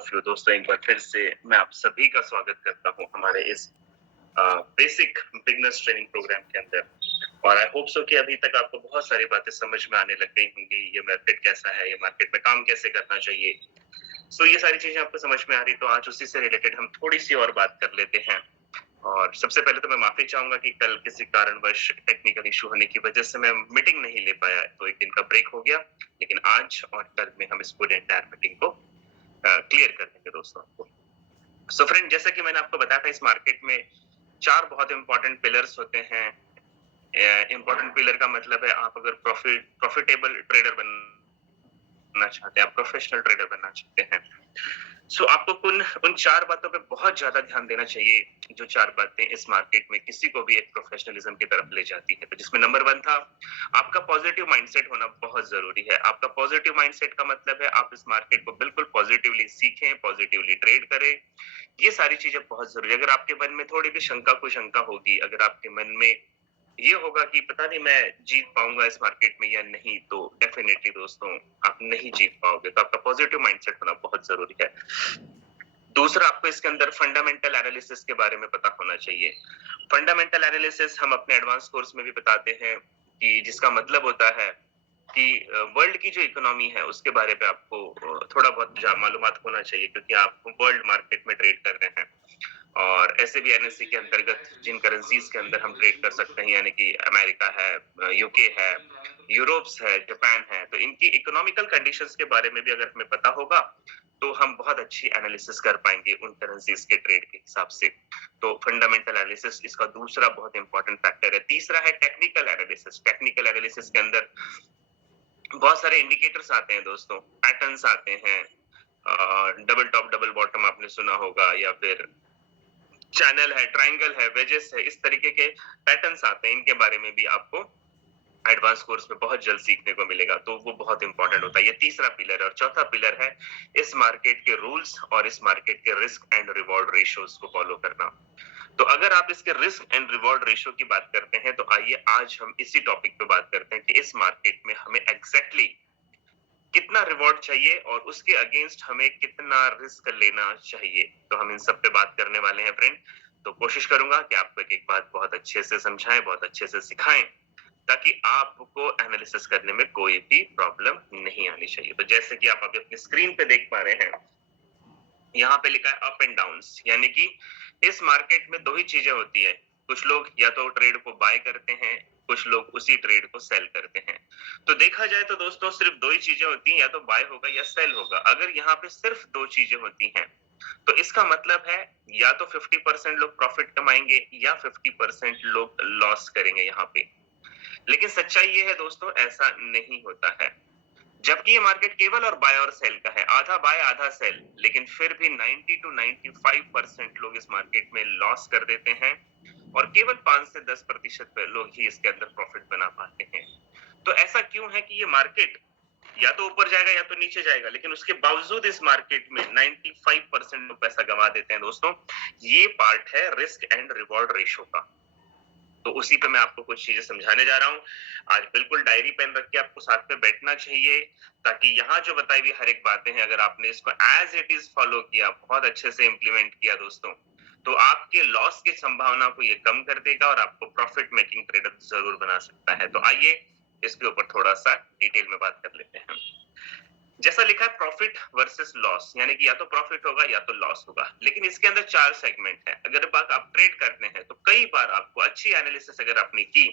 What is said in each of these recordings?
Of you दोस्तों, एक बार फिर से मैं आप सभी का स्वागत करता हूँ हमारे इस बेसिक बिगनर्स ट्रेनिंग प्रोग्राम के अंदर। और आई होप सो कि अभी तक आपको बहुत सारी बातें समझ में आने लग गई होंगी। ये मार्केट कैसा है, ये मार्केट में काम कैसे करना चाहिए। सो ये सारी चीजें आपको समझ में आ रही, तो आज उसी से रिलेटेड हम थोड़ी सी और बात कर लेते हैं। और सबसे पहले तो मैं माफी चाहूंगा कि कल किसी कारणवश टेक्निकल इशू होने की वजह से मैं मीटिंग नहीं ले पाया, तो एक दिन का ब्रेक हो गया। लेकिन आज और कल में हम इस पूरे एंटायर मीटिंग को क्लियर कर देंगे दोस्तों आपको। सो फ्रेंड, जैसा कि मैंने आपको बताया था, इस मार्केट में 4 बहुत इंपॉर्टेंट पिलर्स होते हैं। इंपॉर्टेंट पिलर का मतलब है, आप अगर प्रॉफिटेबल ट्रेडर बनना चाहते हैं, आप प्रोफेशनल ट्रेडर बनना चाहते हैं, सो आपको उन 4 बातों पे बहुत ज्यादा ध्यान देना चाहिए, जो 4 बातें इस मार्केट में किसी को भी एक प्रोफेशनलिज्म की तरफ ले जाती है। तो जिसमें नंबर 1 था, आपका पॉजिटिव माइंडसेट होना बहुत जरूरी है। आपका पॉजिटिव माइंडसेट का मतलब है, आप इस मार्केट को बिल्कुल पॉजिटिवली सीखें, पॉजिटिवली ट्रेड करें। ये सारी चीजें बहुत जरूरी है। अगर आपके मन में थोड़ी भी शंका कुशंका होगी, अगर आपके मन में ये होगा कि पता नहीं मैं जीत पाऊंगा इस मार्केट में या नहीं, तो डेफिनेटली दोस्तों आप नहीं जीत पाओगे। तो आपका पॉजिटिव माइंडसेट होना बहुत जरूरी है। दूसरा, आपको इसके अंदर फंडामेंटल एनालिसिस के बारे में पता होना चाहिए। फंडामेंटल एनालिसिस हम अपने एडवांस कोर्स में भी बताते हैं, कि जिसका मतलब होता है कि वर्ल्ड की जो इकोनॉमी है उसके बारे में आपको थोड़ा बहुत मालूमात होना चाहिए, क्योंकि आप वर्ल्ड मार्केट में ट्रेड कर रहे हैं। और ऐसे भी एनएससी के अंतर्गत जिन करेंसीज के अंदर हम ट्रेड कर सकते हैं, यानी कि अमेरिका है, यूके है, यूरोप्स है, जापान है, तो इनकी इकोनॉमिकल कंडीशंस के बारे में भी अगर हमें पता होगा, तो हम बहुत अच्छी एनालिसिस कर पाएंगे उन करेंसीज के ट्रेड के हिसाब से। तो फंडामेंटल एनालिसिस इसका दूसरा बहुत इंपॉर्टेंट फैक्टर है। तीसरा है टेक्निकल एनालिसिस। टेक्निकल एनालिसिस के अंदर बहुत सारे इंडिकेटर्स आते हैं दोस्तों, पैटर्न्स आते हैं, डबल टॉप डबल बॉटम आपने सुना होगा, या फिर चैनल है, ट्रायंगल है, वेजेस है, इस तरीके के पैटर्न्स आते हैं। इनके बारे में भी आपको एडवांस कोर्स में बहुत जल्द सीखने को मिलेगा, तो वो बहुत इंपॉर्टेंट होता है। ये तीसरा पिलर है। और चौथा पिलर है इस मार्केट के रूल्स और इस मार्केट के रिस्क एंड रिवॉर्ड रेशियोज को फॉलो करना। तो अगर आप इसके रिस्क एंड रिवॉर्ड रेशियो की बात करते हैं, तो आइए आज हम इसी टॉपिक पे बात करते हैं कि इस मार्केट में हमें एग्जैक्टली कितना रिवॉर्ड चाहिए और उसके अगेंस्ट हमें कितना रिस्क लेना चाहिए। तो हम इन सब पे बात करने वाले हैं फ्रेंड। तो कोशिश करूंगा कि आपको एक एक बात बहुत अच्छे से समझाएं, बहुत अच्छे से सिखाएं, ताकि आपको एनालिसिस करने में कोई भी प्रॉब्लम नहीं आनी चाहिए। तो जैसे कि आप अभी अपनी स्क्रीन पे देख पा रहे हैं, यहाँ पे लिखा है अप एंड डाउन्स, यानी कि इस मार्केट में 2 ही चीजें होती है। कुछ लोग या तो ट्रेड को बाय करते हैं, कुछ लोग उसी ट्रेड को सेल करते हैं। तो देखा जाए तो दोस्तों सिर्फ 2 ही चीजें होती हैं, या तो बाय होगा या सेल होगा। अगर यहाँ पे सिर्फ 2 चीजें होती हैं, तो इसका मतलब है या तो 50% लोग प्रॉफिट कमाएंगे या 50% लोग लॉस करेंगे यहाँ पे। लेकिन सच्चाई ये है दोस्तों, ऐसा नहीं होता है। जबकि ये मार्केट केवल और बाय और सेल का है, आधा बाय आधा सेल, लेकिन फिर भी 90 टू 95% लोग इस मार्केट में लॉस कर देते हैं, और केवल 5 से 10% लोग ही इसके अंदर प्रॉफिट बना पाते हैं। तो ऐसा क्यों है कि ये मार्केट या तो ऊपर जाएगा या तो नीचे जाएगा, लेकिन उसके बावजूद इस मार्केट में 95% लोग पैसा गंवा देते हैं दोस्तों। ये पार्ट है रिस्क एंड रिवॉर्ड रेशो का। तो उसी पे मैं आपको कुछ चीजें समझाने जा रहा हूँ। आज बिल्कुल डायरी पेन रख के आपको साथ में बैठना चाहिए, ताकि यहाँ जो बताई हुई हर एक बातें हैं, अगर आपने इसको एज इट इज फॉलो किया, बहुत अच्छे से इंप्लीमेंट किया दोस्तों, तो आपके लॉस की संभावना को ये कम कर देगा और आपको प्रॉफिट मेकिंग ट्रेडर जरूर बना सकता है। तो आइए इसके ऊपर थोड़ा सा डिटेल में बात कर लेते हैं। जैसा लिखा है प्रॉफिट वर्सेस लॉस, यानी कि या तो प्रॉफिट होगा या तो लॉस होगा। लेकिन इसके अंदर 4 सेगमेंट है। अगर बात आप ट्रेड करते हैं, तो कई बार आपको अच्छी एनालिसिस अगर आपने की,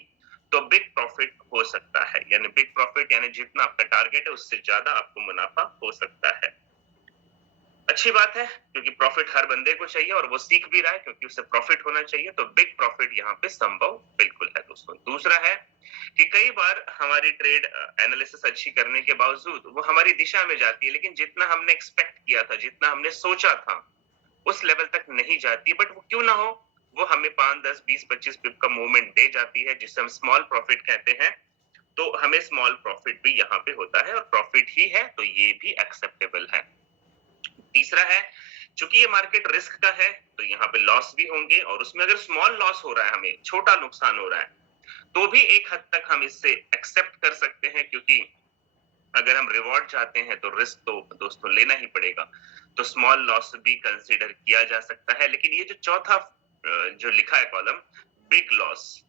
तो बिग प्रॉफिट हो सकता है। यानी बिग प्रॉफिट यानी जितना आपका टारगेट है उससे ज्यादा आपको मुनाफा हो सकता है। अच्छी बात है, क्योंकि प्रॉफिट हर बंदे को चाहिए और वो सीख भी रहा है, क्योंकि उसे प्रॉफिट होना चाहिए। तो बिग प्रॉफिट यहाँ पे संभव बिल्कुल है दोस्तों। दूसरा है कि कई बार हमारी ट्रेड एनालिसिस अच्छी करने के बावजूद वो हमारी दिशा में जाती है, लेकिन जितना हमने एक्सपेक्ट किया था, जितना हमने सोचा था, उस लेवल तक नहीं जाती। बट वो क्यों ना हो, वो हमें 5, 10, 20, 25 पिप का मूवमेंट दे जाती है, जिसे हम स्मॉल प्रॉफिट कहते हैं। तो हमें स्मॉल प्रॉफिट भी यहाँ पे होता है, और प्रॉफिट ही है तो ये भी एक्सेप्टेबल है। तीसरा है, चूंकि ये मार्केट रिस्क का है, तो यहाँ पे लॉस भी होंगे, और उसमें अगर स्मॉल लॉस हो रहा है, हमें छोटा नुकसान हो रहा है, तो भी एक हद तक हम इससे एक्सेप्ट कर सकते हैं, क्योंकि अगर हम रिवॉर्ड चाहते हैं तो रिस्क तो दोस्तों लेना ही पड़ेगा। तो स्मॉल लॉस भी कंसीडर किया जा सकता है। लेकिन ये जो चौथा जो लिखा है कॉलम, बिग लॉस,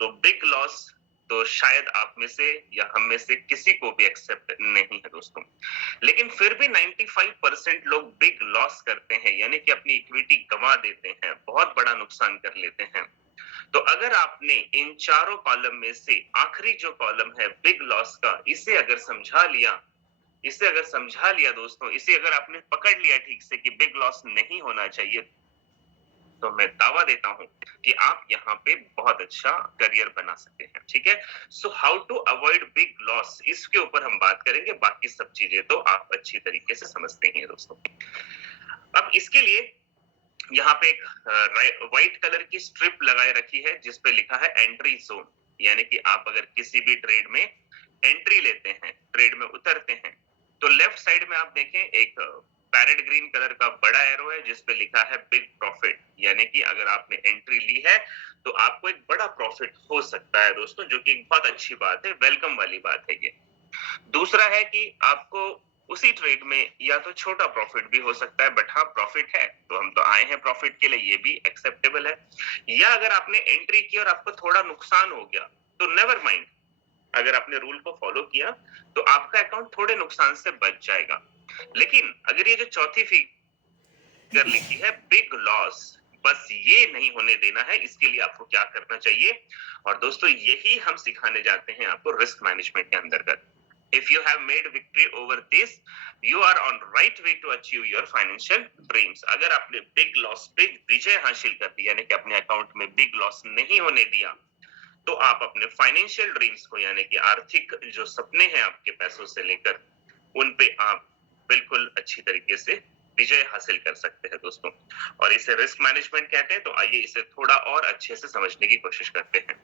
तो बिग लॉस तो शायद आप में से या हम में से किसी को भी एक्सेप्ट नहीं है दोस्तों। लेकिन फिर भी 95% लोग बिग लॉस करते हैं, यानी कि अपनी इक्विटी गंवा देते हैं, बहुत बड़ा नुकसान कर लेते हैं। तो अगर आपने इन चारों कॉलम में से आखिरी जो कॉलम है बिग लॉस का, इसे अगर समझा लिया दोस्तों, इसे अगर आपने पकड़ लिया ठीक से कि बिग लॉस नहीं होना चाहिए, तो मैं दावा देता हूं कि आप यहाँ पे बहुत अच्छा करियर बना सकते हैं। ठीक है, so how to avoid big loss, इसके ऊपर हम बात करेंगे। बाकी सब चीजें तो आप अच्छी तरीके से समझते ही हैं दोस्तों। अब इसके लिए यहाँ पे एक व्हाइट कलर की स्ट्रिप लगाए रखी है जिस पे लिखा है एंट्री जोन, यानी कि आप अगर किसी भी ट्रेड में एंट्री लेते हैं, ट्रेड में उतरते हैं, तो लेफ्ट साइड में आप देखें एक पैरेट ग्रीन कलर का बड़ा एरो है जिस पे लिखा है बिग प्रॉफिट, यानी कि अगर आपने एंट्री ली है तो आपको एक बड़ा प्रॉफिट हो सकता है दोस्तों, जो कि एक बहुत अच्छी बात है, वेलकम वाली बात है ये। दूसरा है कि आपको उसी ट्रेड में या तो छोटा प्रॉफिट भी हो सकता है, बट हाँ प्रॉफिट है, तो हम तो आए हैं प्रॉफिट के लिए, ये भी एक्सेप्टेबल है। या अगर आपने एंट्री की और आपको थोड़ा नुकसान हो गया तो नेवर माइंड, अगर आपने रूल को फॉलो किया तो आपका अकाउंट थोड़े नुकसान से बच जाएगा। लेकिन अगर ये जो चौथी फिगर लिखी है बिग लॉस, बस ये नहीं होने देना है। इसके लिए आपको क्या करना चाहिए, और दोस्तों यही हम सिखाने जाते हैं आपको रिस्क मैनेजमेंट के अंतर्गत। If you have made victory over this, you are on right way to achieve your financial dreams. अगर आपने बिग लॉस, बिग विजय हासिल कर दी, यानी कि अपने अकाउंट में बिग लॉस नहीं होने दिया, तो आप अपने फाइनेंशियल ड्रीम्स को, यानी कि आर्थिक जो सपने हैं आपके पैसों से लेकर, उन पे आप बिल्कुल अच्छी तरीके से विजय हासिल कर सकते हैं दोस्तों। और इसे रिस्क मैनेजमेंट कहते हैं, तो आइए इसे थोड़ा और अच्छे से समझने की कोशिश करते हैं।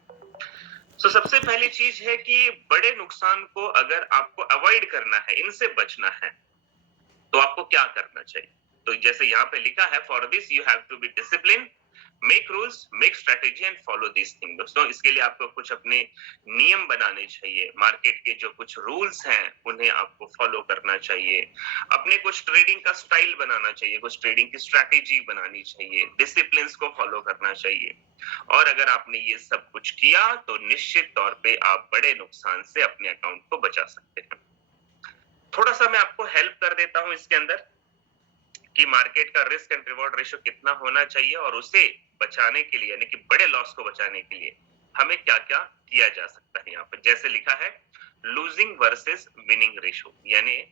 सबसे पहली चीज है कि बड़े नुकसान को अगर आपको अवॉइड करना है, इनसे बचना है, तो आपको क्या करना चाहिए। तो जैसे यहाँ पे लिखा है, for this you have to be discipline, make rules, make strategy and follow this thing. दोस्तों इसके लिए आपको कुछ अपने नियम बनाने चाहिए, मार्केट के जो कुछ रूल्स हैं उन्हें आपको फॉलो करना चाहिए, अपने कुछ ट्रेडिंग का स्टाइल बनाना चाहिए, कुछ ट्रेडिंग की स्ट्रेटेजी बनानी चाहिए, डिसिप्लिन को फॉलो करना चाहिए। और अगर आपने ये सब कुछ किया तो निश्चित तौर पे आप बड़े नुकसान से अपने अकाउंट को बचा सकते हैं। थोड़ा सा मैं आपको हेल्प कर देता हूं इसके अंदर कि मार्केट का रिस्क एंड रिवॉर्ड रेशियो कितना होना चाहिए, और उसे बचाने के लिए, यानी कि बड़े लॉस को बचाने के लिए हमें क्या-क्या किया जा सकता है। यहाँ पर जैसे लिखा है लूजिंग वर्सेस विनिंग रेशियो, यानी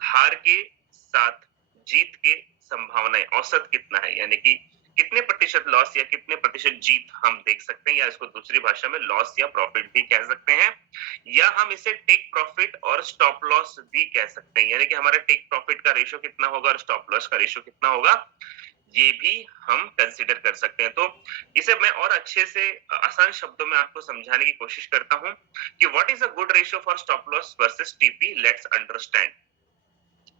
हार के साथ जीत के संभावनाएं औसत कितना है, यानी कि कितने प्रतिशत लॉस या कितने प्रतिशत जीत हम देख सकते हैं, या इसको दूसरी भाषा में लॉस या प्रॉफिट भी कह सकते हैं, या हम इसे टेक प्रॉफिट और स्टॉप लॉस भी कह सकते हैं, यानी कि हमारा टेक प्रॉफिट का रेशियो कितना होगा और स्टॉप लॉस का रेशियो कितना होगा, ये भी हम कंसीडर कर सकते हैं। तो इसे मैं और अच्छे से आसान शब्दों में आपको समझाने की कोशिश करता हूं कि what is a good ratio for stop loss versus TP, let's understand.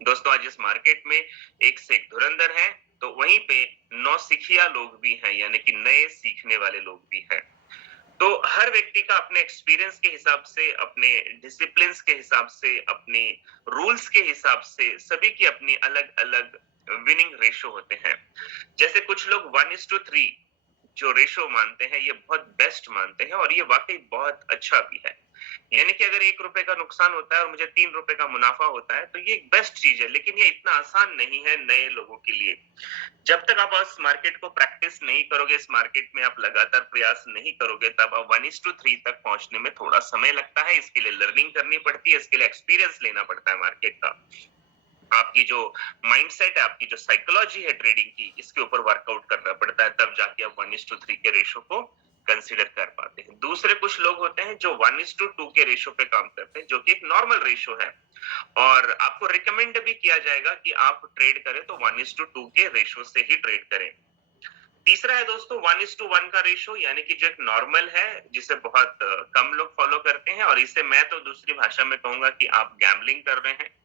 दोस्तों आज इस मार्केट में एक से एक धुरंधर है, तो वहीं पे नौसिखिया लोग भी हैं, यानी कि नए सीखने वाले लोग भी हैं। तो हर व्यक्ति का अपने एक्सपीरियंस के हिसाब से, अपने डिसिप्लिन के हिसाब से, अपने रूल्स के हिसाब से, सभी की अपनी अलग अलग विनिंग रेशो होते हैं। जैसे कुछ लोग 1:3 जो रेशो मानते हैं, ये बहुत बेस्ट मानते हैं, और ये वाकई बहुत अच्छा भी है। यानी कि अगर ₹1 का नुकसान होता है और मुझे ₹3 का मुनाफा होता है, तो ये एक बेस्ट चीज है। लेकिन ये इतना आसान नहीं है नए लोगों के लिए। जब तक आप इस मार्केट को प्रैक्टिस नहीं करोगे, इस मार्केट में आप लगातार प्रयास नहीं करोगे, तब आप 1:3 तक पहुंचने में थोड़ा समय लगता है। इसके लिए लर्निंग करनी पड़ती है, इसके लिए एक्सपीरियंस लेना पड़ता है मार्केट का। आपकी जो माइंडसेट है, आपकी जो साइकोलॉजी है ट्रेडिंग की, इसके ऊपर वर्कआउट करना पड़ता है, तब जाके आप 1:3 के रेशो को कंसीडर कर पाते हैं। दूसरे कुछ लोग होते हैं जो 1:2 के रेशो पे काम करते हैं, जो कि एक नॉर्मल रेशो है, और आपको रिकमेंड भी किया जाएगा कि आप ट्रेड करें तो 1:2 के रेशो से ही ट्रेड करें। तीसरा है दोस्तों 1:1 का रेशो, यानी कि जो एक नॉर्मल है, जिसे बहुत कम लोग फॉलो करते हैं, और इसे मैं तो दूसरी भाषा में कहूंगा कि आप गैम्बलिंग कर रहे हैं।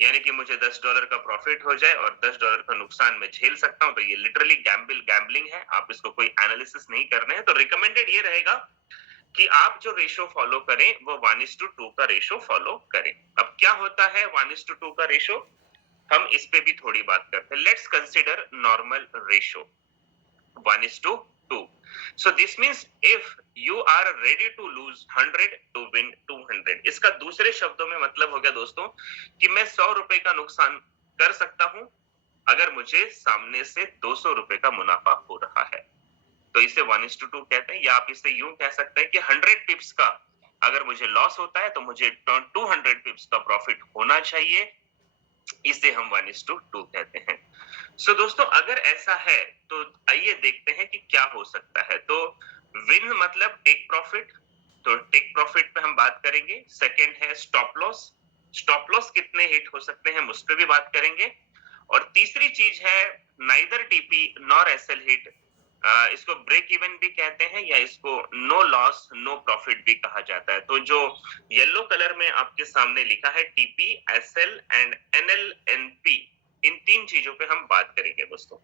यानी कि मुझे $10 का प्रॉफिट हो जाए और $10 का नुकसान मैं झेल सकता हूं, तो ये लिटरली गैम्बलिंग है। आप इसको कोई एनालिसिस नहीं कर रहे हैं। तो रिकमेंडेड ये रहेगा कि आप जो रेशो फॉलो करें वो 1:2 का रेशो फॉलो करें। अब क्या होता है 1:2 का रेशो? हम इस पे भी थोड़ी बात करते हैं। Let's consider normal ratio 1:2. So this means if you are ready to lose 100 to win 200. इसका दूसरे शब्दों में मतलब हो गया दोस्तों कि मैं 100 रुपए का नुकसान कर सकता हूं अगर मुझे सामने से 200 रुपए का मुनाफा हो रहा है। तो इसे 1:2 कहते हैं, या आप इसे यूं कह सकते हैं कि 100 पिप्स का अगर मुझे लॉस होता है तो मुझे 200 पिप्स का प्रॉफिट होना चाहिए। इसे हम 1:2 कहते हैं। सो दोस्तों अगर ऐसा है तो आइए देखते हैं कि क्या हो सकता है। तो विन मतलब टेक प्रॉफिट, तो टेक प्रॉफिट पे हम बात करेंगे। सेकंड है स्टॉप लॉस, स्टॉप लॉस कितने हिट हो सकते हैं हम उस पर भी बात करेंगे। और तीसरी चीज है neither TP nor SL hit, इसको ब्रेक इवन भी कहते हैं या इसको नो लॉस नो प्रॉफिट भी कहा जाता है। तो जो येलो कलर में आपके सामने लिखा है टीपी, एसएल एंड एनएलएनपी, इन तीन चीजों पे हम बात करेंगे दोस्तों।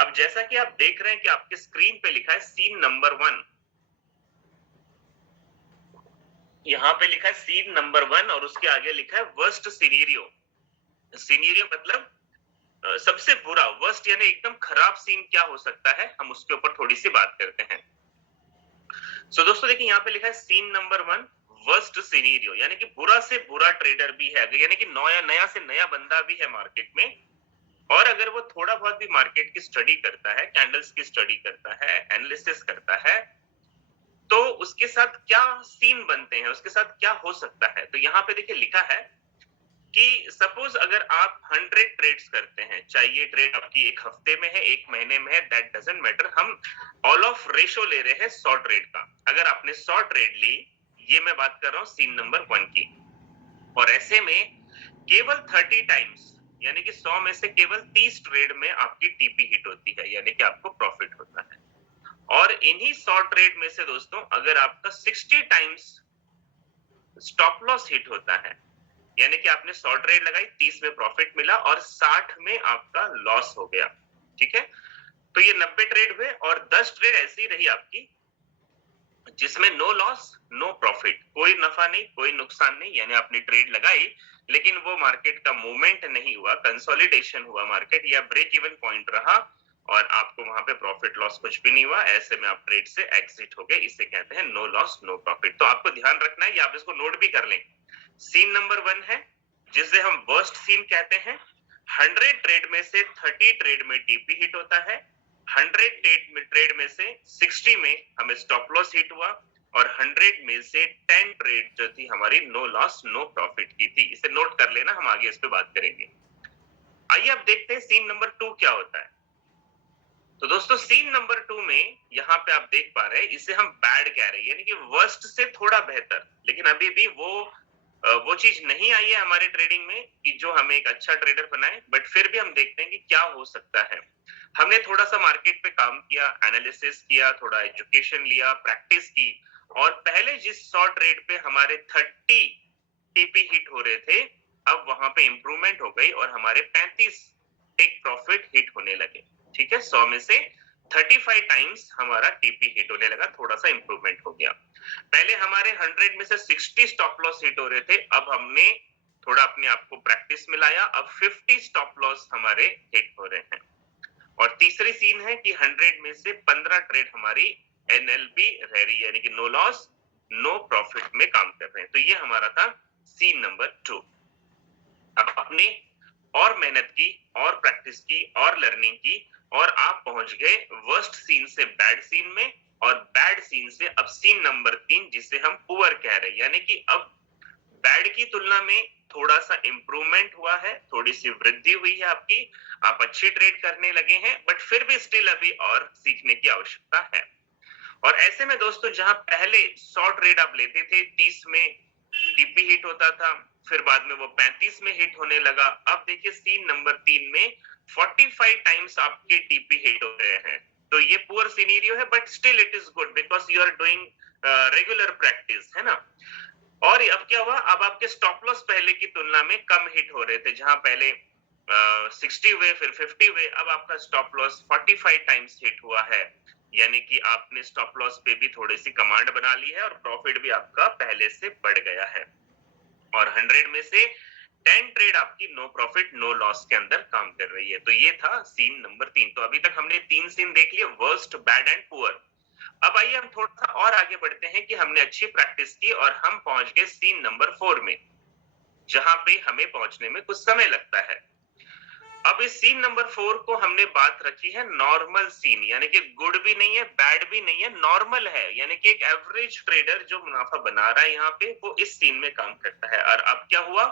अब जैसा कि आप देख रहे हैं कि आपके स्क्रीन पे लिखा है सीन नंबर 1, यहाँ पे लिखा है सीन नंबर 1 और उसके आगे लिखा है वर्स्ट सिनेरियो। सिनेरियो मतलब सबसे बुरा, वर्स्ट यानी एकदम खराब सीन क्या हो सकता है, हम उसके ऊपर थोड़ी सी बात करते हैं। सो दोस्तों देखिए यहाँ पे लिखा है सीन नंबर 1 वर्स्ट सिनेरियो, यानी कि बुरा से बुरा ट्रेडर भी है, यानी कि नया से नया बंदा भी है मार्केट में, और अगर वो थोड़ा बहुत भी मार्केट की स्टडी करता है, कैंडल्स की स्टडी करता है, एनालिसिस करता है, तो उसके साथ क्या सीन बनते हैं, उसके साथ क्या हो सकता है। तो यहाँ पे देखिए लिखा है कि सपोज अगर आप 100 ट्रेड्स करते हैं, चाहे ये ट्रेड आपकी एक हफ्ते में है, एक महीने में है, दैट डजंट मैटर, हम ऑल ऑफ रेशो ले रहे हैं 100 ट्रेड का। अगर आपने 100 ट्रेड ली, ये मैं बात कर रहा हूँ सीन नंबर 1 की, और ऐसे में केवल 30 टाइम्स यानी कि 100 में से केवल 30 ट्रेड में आपकी टीपी हिट होती है, यानी कि आपको प्रॉफिट होता है। और इन्हीं 100 ट्रेड में से दोस्तों अगर आपका 60 टाइम्स स्टॉप लॉस हिट होता है, यानी कि आपने 100 ट्रेड लगाई, 30 में प्रॉफिट मिला और 60 में आपका लॉस हो गया, ठीक है। तो ये 90 ट्रेड हुए और 10 ट्रेड ऐसी रही आपकी जिसमें नो लॉस नो प्रॉफिट, कोई नफा नहीं कोई नुकसान नहीं, यानी आपने ट्रेड लगाई लेकिन वो मार्केट का मूवमेंट नहीं हुआ, कंसोलिडेशन हुआ मार्केट, या ब्रेक इवन पॉइंट रहा और आपको वहां पे प्रॉफिट लॉस कुछ भी नहीं हुआ, ऐसे में आप ट्रेड से एग्जिट हो गए। इसे कहते हैं नो लॉस नो प्रॉफिट। तो आपको ध्यान रखना है, या आप इसको नोट भी कर लें। सीन नंबर 1 है जिसे हम वर्स्ट सीन कहते हैं। 100 ट्रेड में से 30 ट्रेड में टीपी हिट होता है, 100 ट्रेड में से 60 में हमें स्टॉप लॉस हिट हुआ, और 100 में से 10 ट्रेड जो थी हमारी नो लॉस नो प्रॉफिट की थी। इसे नोट कर लेना, हम आगे इस पे बात करेंगे। आइए अब देखते हैं सीन नंबर 2 क्या होता है। तो दोस्तों सीन नंबर 2 में यहाँ पे आप देख पा रहे हैं, इसे हम बैड कह रहे हैं, यानी कि वर्स्ट से थोड़ा बेहतर, लेकिन अभी भी वो चीज नहीं आई है हमारे ट्रेडिंग में कि जो हमें एक अच्छा ट्रेडर बनाए, बट फिर भी हम देखते हैं कि क्या हो सकता है। हमने थोड़ा सा मार्केट पे काम किया, एनालिसिस किया, थोड़ा एजुकेशन लिया, प्रैक्टिस की, और पहले जिस 100 ट्रेड पे हमारे 30 टीपी हिट हो रहे थे, अब वहां पे इंप्रूवमेंट हो गई और हमारे 35 टेक प्रॉफिट हिट होने लगे, ठीक है। 100 में से 35 टाइम्स हमारा टीपी हिट होने लगा, थोड़ा सा इंप्रूवमेंट हो गया। पहले हमारे 100 में से 60 स्टॉप लॉस हिट हो रहे थे, अब हमने थोड़ा अपने आप को प्रैक्टिस में लाया, अब 50 स्टॉप लॉस हमारे हिट हो रहे हैं। और तीसरी सीन है कि 100 में से 15 ट्रेड हमारी एनएलबी रह रही है, यानी कि नो लॉस नो प्रॉफिट में काम कर रहे हैं। तो ये हमारा था सीन नंबर 2। अब आपने और मेहनत की और प्रैक्टिस की और लर्निंग की और आप पहुंच गए वर्स्ट सीन से बैड सीन में, और बैड सीन से अब सीन नंबर 3 जिसे हम पुअर कह रहे हैं, यानी कि अब बैड की तुलना में थोड़ा सा इंप्रूवमेंट हुआ है, थोड़ी सी वृद्धि हुई है आपकी, आप अच्छी ट्रेड करने लगे हैं, बट फिर भी स्टिल अभी और सीखने की आवश्यकता है। और ऐसे में दोस्तों जहां पहले 100 ट्रेड आप लेते थे, 30 में टीपी हिट होता था, फिर बाद में वो 35 में हिट होने लगा, अब देखिए सीन नंबर 3 में 45 टाइम्स आपके टीपी हिट हो रहे हैं। तो ये पुअर सिनेरियो है, but still it is good because you are doing regular practice, है ना। और अब क्या हुआ, अब आपके स्टॉप लॉस पहले की तुलना में कम हिट हो रहे थे, जहां पहले 60 हुए फिर 50 हुए, अब आपका स्टॉप लॉस 45 टाइम्स हिट हुआ है, यानी कि आपने स्टॉप लॉस पे भी थोड़ी सी कमांड बना ली है और प्रॉफिट भी आपका पहले से बढ़ गया है। और 100 में से 10 ट्रेड आपकी नो प्रॉफिट नो लॉस के अंदर काम कर रही है। तो ये था सीन नंबर 3। तो अभी तक हमने 3 सीन देख लिए, वर्स्ट, बैड एंड पुअर। अब आइए हम थोड़ा सा और आगे बढ़ते हैं कि हमने अच्छी प्रैक्टिस की और हम पहुंच गए सीन नंबर 4 में, जहां पे हमें पहुंचने में कुछ समय लगता है। अब इस सीन नंबर 4 को हमने बात रखी है नॉर्मल सीन, यानी कि गुड भी नहीं है, बैड भी नहीं है, नॉर्मल है, यानी कि एक एवरेज ट्रेडर जो मुनाफा बना रहा है यहाँ पे, वो इस सीन में काम करता है। और अब क्या हुआ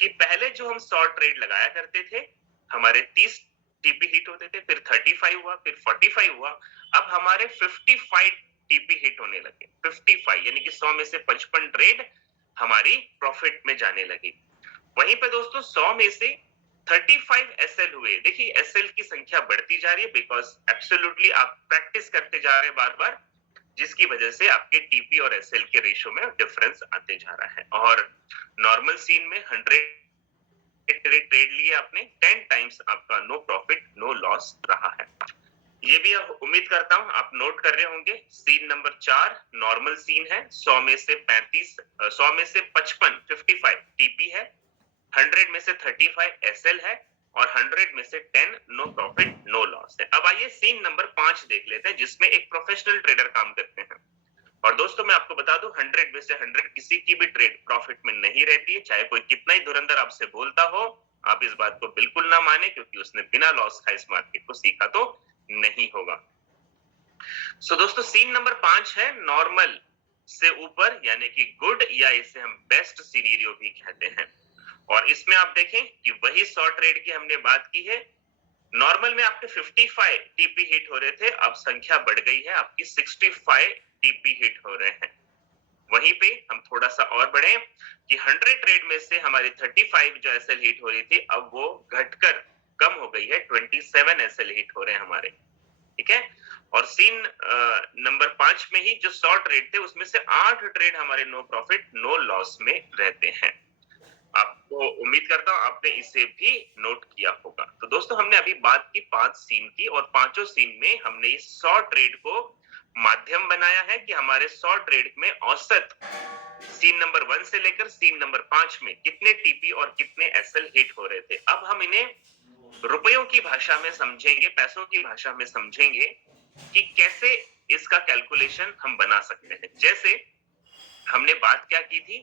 कि पहले जो हम 100 ट्रेड लगाया करते थे, हमारे 30 टीपी हिट होते थे, फिर 35 हुआ, फिर 45 हुआ, अब हमारे 55 टीपी हिट होने लगे। 55 यानी कि 100 में से 55 ट्रेड हमारी प्रॉफिट में जाने लगी। वहीं पे दोस्तों 100 में से 35 एसएल हुए। देखिए एसएल की संख्या बढ़ती जा रही है, बिकॉज एब्सोल्युटली आप प्रैक्टिस करते जा रहे हैं बार बार, जिसकी वजह से आपके टीपी और एसएल के रेशियो में डिफरेंस आते जा रहा है। और नॉर्मल सीन में 100 ट्रेड लिए आपने, 10 टाइम्स आपका नो प्रॉफिट नो लॉस रहा है। ये भी उम्मीद करता हूं आप नोट कर रहे होंगे। सीन नंबर 4 नॉर्मल सीन है, 100 में से 55 टीपी है, 100 में से 35 एसएल है और 100 में से 10 नो प्रॉफिट नो लॉस है। अब आइए सीन नंबर 5 देख लेते हैं, जिसमें एक प्रोफेशनल ट्रेडर काम करते हैं। और दोस्तों मैं आपको बता दूं, 100 में से 100 किसी की भी ट्रेड प्रॉफिट में नहीं रहती है, चाहे कोई कितना ही धुरंधर आपसे बोलता हो। आप इस बात को बिल्कुल ना माने, क्योंकि उसने बिना लॉस खाए इस मार्केट को सीखा तो नहीं होगा। सो दोस्तों सीन नंबर 5 है नॉर्मल से ऊपर, यानी कि गुड, या इसे हम बेस्ट सिनेरियो भी कहते हैं। और इसमें आप देखें कि वही 100 ट्रेड की हमने बात की है। नॉर्मल में आपके 55 टीपी हिट हो रहे थे, अब संख्या बढ़ गई है, आपकी 65 टीपी हिट हो रहे हैं। वहीं पे हम थोड़ा सा और बढ़े कि 100 ट्रेड में से हमारी 35 जो एसएल हिट हो रही थी, अब वो घटकर कम हो गई है, 27 एसएल हिट हो रहे हैं हमारे। ठीक है। और सीन नंबर 5 में ही जो 100 ट्रेड थे, उसमें से 8 ट्रेड हमारे नो प्रॉफिट नो लॉस में रहते हैं। आपको उम्मीद करता हूं आपने इसे भी नोट किया होगा। तो दोस्तों हमने अभी बात की 5 सीन की, और पांचों सीन में हमने इस 100 ट्रेड को माध्यम बनाया है कि हमारे 100 ट्रेड में औसत सीन नंबर 1 से लेकर सीन नंबर 5 में कितने टीपी और कितने एसएल हिट हो रहे थे। अब हम इन्हें रुपयों की भाषा में समझेंगे, पैसों की भाषा में समझेंगे कि कैसे इसका कैलकुलेशन हम बना सकते हैं। जैसे हमने बात क्या की थी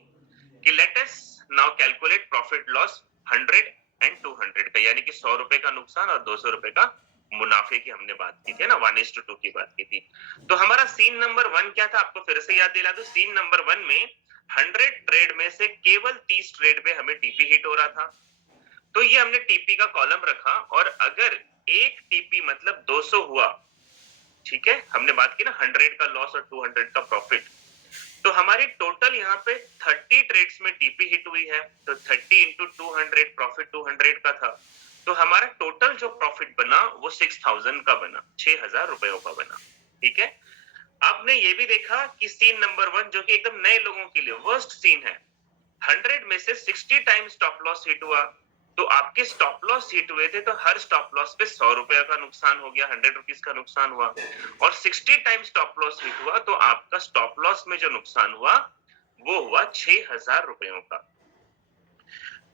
कि let us now calculate profit loss 100 and 200 का, यानी कि 100 रुपए का नुकसान और 200 रुपए का मुनाफे की हमने बात की थी ना, 1:2 की बात की थी। तो हमारा सीन नंबर 1 क्या था, आपको फिर से याद दिला दूं। सीन नंबर 1 में 100 ट्रेड में से केवल 30 ट्रेड पे हमें टीपी हिट हो रहा था। तो ये हमने टीपी का कॉलम रखा, और अगर एक टीपी मतलब 200 हुआ, ठीक है, हमने बात की ना 100 का लॉस और 200 का प्रॉफिट, तो हमारी टोटल यहाँ पे 30 ट्रेड्स में टीपी हिट हुई है, तो 30 इंटू 200 प्रॉफिट 200 का था। तो हमारा टोटल जो प्रॉफिट बना वो 6000 का बना, 6000 रुपयों का बना। ठीक है। आपने ये भी देखा कि सीन नंबर 1 जो कि एकदम नए लोगों के लिए वर्स्ट सीन है, 100 में से 60 टाइम स्टॉप लॉस हिट हुआ, तो आपके स्टॉप लॉस हिट हुए थे, तो हर स्टॉप लॉस पे 100 रुपए का नुकसान हो गया, 100 रुपीज का नुकसान हुआ। और 60 टाइम स्टॉप लॉस हिट हुआ, तो आपका स्टॉप लॉस में जो नुकसान हुआ वो हुआ 6000 रुपयों का।